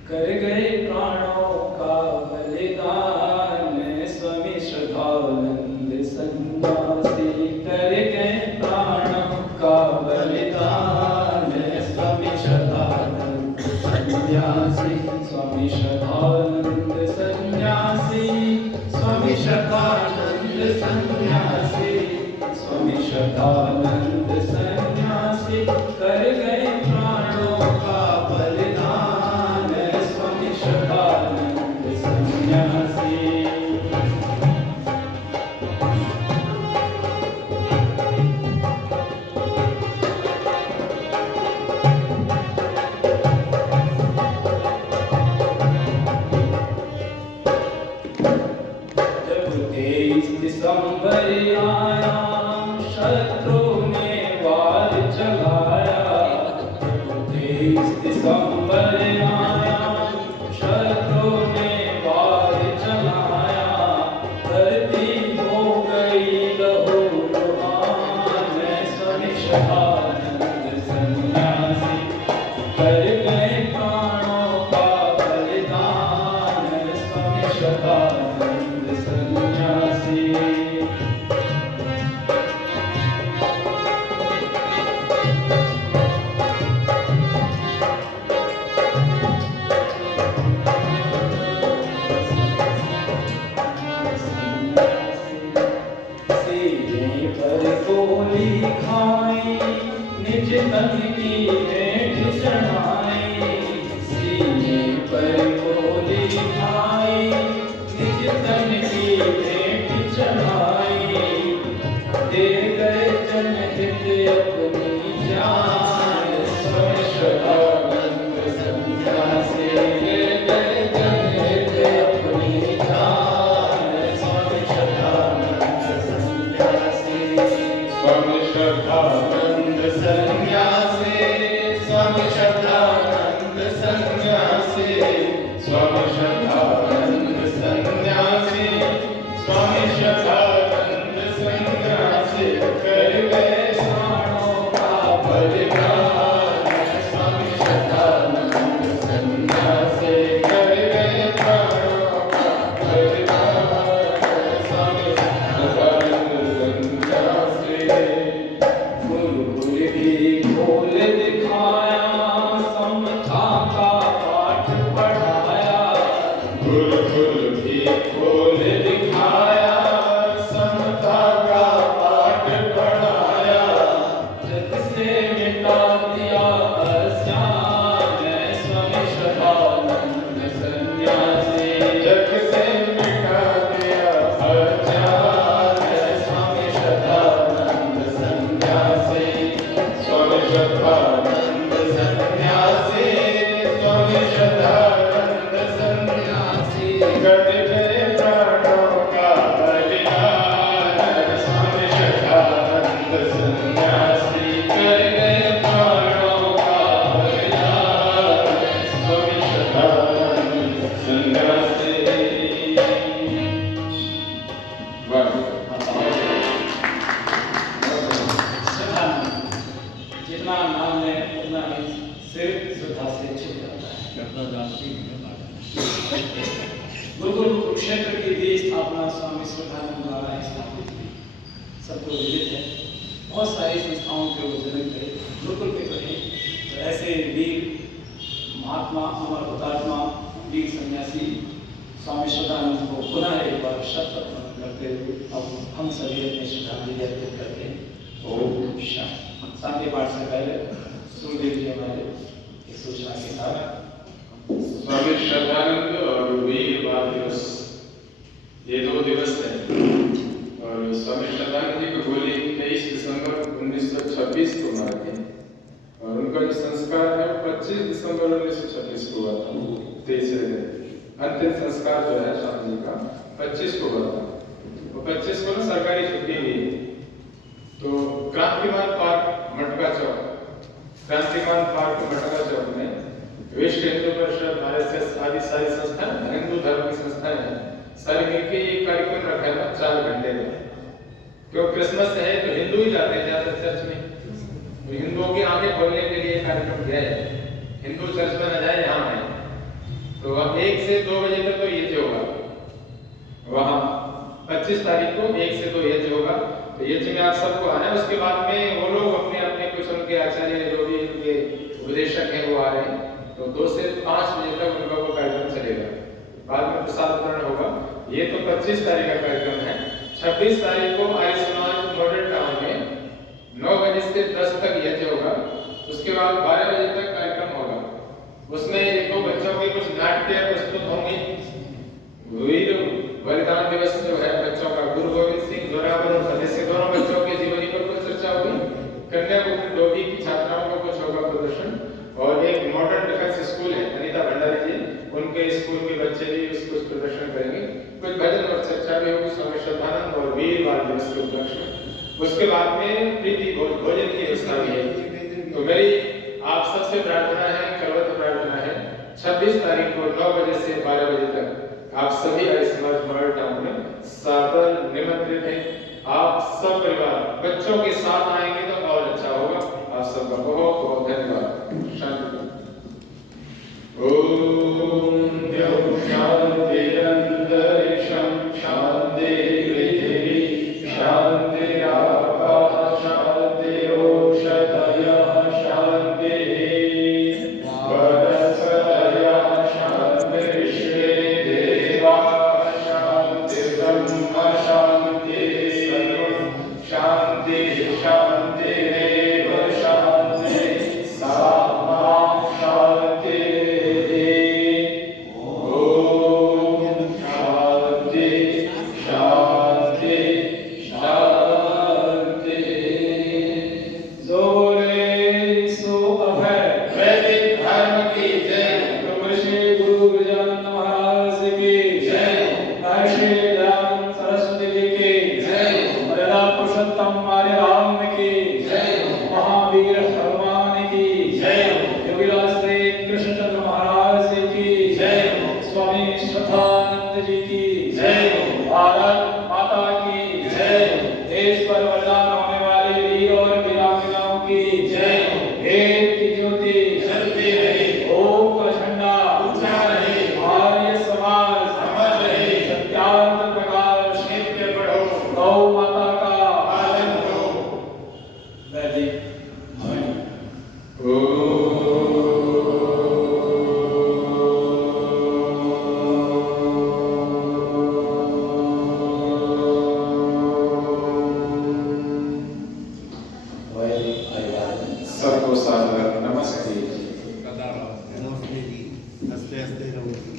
कर गए प्राणों का बलिदान स्वामी श्रद्धानंद सन्यासी, कर गए प्राणों का बलिदान स्वामी श्रद्धानंद सन्यासी, स्वामी श्रद्धानंद सन्यासी, स्वामी श्रद्धानंद सन्यासी, स्वामी श्रद्धानंद सन्यासी, कर गए प्राणों का बलिदान स्वामी श्रद्धानंद सन्यासी। दिसंबर आया शत्रु ने वार चलाया, 23 दिसंबर आया शत्रु ने वार चलाया, धरती हो गई लहू लुहान स्वामी श्रद्धानंद सन्यासी, कर गए प्राणों का बलिदान स्वामी श्रद्धानंद सन्यासी। सीने पर गोली खाई निज तन की भेंट चढ़ाई, सीने पर गोली खाई निज तन की भेंट चढ़ाई, दे गए जनहित अपनी जान स्वामी श्रद्धानंद सन्यासी, दे गए जनहित अपनी जान स्वामी श्रद्धानंद सन्यासी, स्वामी श्रद्धानंद सन्यासी, स्वामी श्रद्धानंद सन्यासी, स्वामी श्रद्धानंद सन्यासी, स्वामी श्रद्धानंद सन्यासी, कर गए प्राणों का बलिदान स्वामी श्रद्धानंद सन्यासी, कर गए प्राणों का बलिदान स्वामी श्रद्धानंद सन्यासी। गुरुकुल भी खोल दिखाया, समता का पाठ पढ़ाया, गुरुकुल भी खोल दिखाया, समता का पाठ पढ़ाया, जग से मिटा दिया अज्ञान स्वामी श्रद्धानंद सन्यासी, जग से मिटा दिया अज्ञान स्वामी श्रद्धानंद सन्यासी, स्वामी श्रद्धानंद सन्यासी, स्वामी श्रद्धानंद सन्यासी, कर गए प्राणों का बलिदान स्वामी श्रद्धानंद सन्यासी, कर गए प्राणों का बलिदान स्वामी श्रद्धानंद सन्यासी। श्रद्धानंद जितना नाम है उतना ही सिर्फ श्रद्धा से छिप जाता है। गुरुकुल कुरुक्षेत्र की भी स्थापना स्वामी श्रद्धानंद द्वारा ही स्थापित हुई, सबको विदित है। बहुत सारी संस्थाओं के वो जनक थे। गुरुकुल के कहें तो ऐसे वीर महात्मा अमर हुतात्मा वीर सन्यासी स्वामी श्रद्धानंद को पुनः एक बार शब्द अर्पण करते हुए अब हम सभी अपने श्रद्धांजलि अर्पित करते हैं। ओम शांति। शांति पाठ से पहले सूर्यदेव जी हमारे एक सूचना के साथ स्वामी श्रद्धानंद और वीर बाल दिवस, ये 2 दिवस है। और स्वामी श्रद्धानंद जी को गोली 23 दिसंबर 1926 को मारा गया और उनका जो संस्कार है वो 25 दिसंबर 1926 को हुआ था। अंतिम संस्कार जो है स्वामी जी का 25 को हुआ था। तो 25 को ना सरकारी छुट्टी हुई। तो क्रांतिमान पार्क मटका चौक में विश्व हिंदू परिषद, RSS आदि सारी संस्थाएं, हिंदू धर्म की संस्थाएं हैं, सारी मिलकर ये कार्यक्रम रखा है 4 घंटे का। क्यों क्रिसमस है तो हिंदू ही जाते हैं ज्यादा चर्च में, तो हिंदुओं की आंखें खोलने के लिए कार्यक्रम किया है। हिंदू चर्च में न जाए, यहाँ है। तो अब 1 से 2 बजे तक तो यज्ञ होगा वहाँ 25 तारीख को 1 से 2 यज्ञ होगा। तो यज्ञ में आप सबको आना है। उसके बाद में वो लोग अपने अपने कुछ उनके आचार्य जो भी उनके उपदेशक हैं वो आ रहे हैं। तो 2 से 5 बजे तक उनका वो कार्यक्रम चलेगा। बाद में प्रसाद वितरण होगा। ये तो 25 तारीख का कार्यक्रम है। 26 तारीख को आर्य समाज मॉडल टाउन में 9 बजे से 10 तक यज्ञ होगा। उसके बाद 12 बजे तक कार्यक्रम होगा। उसमें 1-2 बच्चों के कुछ नाट्य प्रस्तुत होंगे। वीर बलिदान दिवस जो है बच्चों का, गुरु गोविंद सिंह जोरावर और फतेह सिंह दोनों बच्चों की जीवनी पर कुछ चर्चा होगी। कन्याकुमारी डोभी की छात्राओं का कुछ होगा प्रदर्शन। और एक मॉडर्न डिफेंस स्कूल है अनीता भंडारी जी, उनके स्कूल के बच्चे भी कुछ प्रदर्शन करेंगे। कुछ भजन और चर्चा भी होगी स्वामी श्रद्धानंद और वीर बाल दिवस के उपलक्ष्य में। उसके बाद में प्रीति भोजन की व्यवस्था भी है। तो मेरी आप सबसे प्रार्थना है, कलवत प्रार्थना है, 26 तारीख को 9 बजे से 12 बजे तक आप सभी आर्य समाज मॉडल टाउन में सादर निमंत्रित हैं। आप सब परिवार बच्चों के साथ आएंगे तो और अच्छा होगा। आप सबका बहुत बहुत धन्यवाद। शांति। ओम देव शांति अंतरिक्षं शांति पृथ्वी शांति आकाश शांति ओषधयः शांति वनस्पतयः शांति विश्वे देवाः शांति ब्रह्म शांति सर्वं शांति शांतिरेव शांति सामा शांति। ओम शांति शांति शांति। जोरे सो अभय वैदिक धर्म की जय। प्रभु श्री गुरु गजानन महाराज की जय। महर्षि दयानंद सरस्वती जी की जय। मर्यादा पुरुषोत्तम आर्य राम की जय। महावीर हनुमान की जय। योगीराज श्री कृष्णचंद्र महाराज की जय। स्वामी श्रद्धानंद जी की जय। भारत माता की जय। देश पर बलिदान होने वाले वीर और वीरांगनाओं की जय। एक की ज्योति जलती रहे। ओम का झंडा ऊंचा रहे। आर्य समाज अमर रहे। सत्यार्थ प्रकाश नित्य बढ़ो। गौ माता का पालन करो। वैदिक ध्वनि। वैदिक अभिवादन। सबको सादर नमस्ते। नमस्ते जी, हंसते हंसते रहो।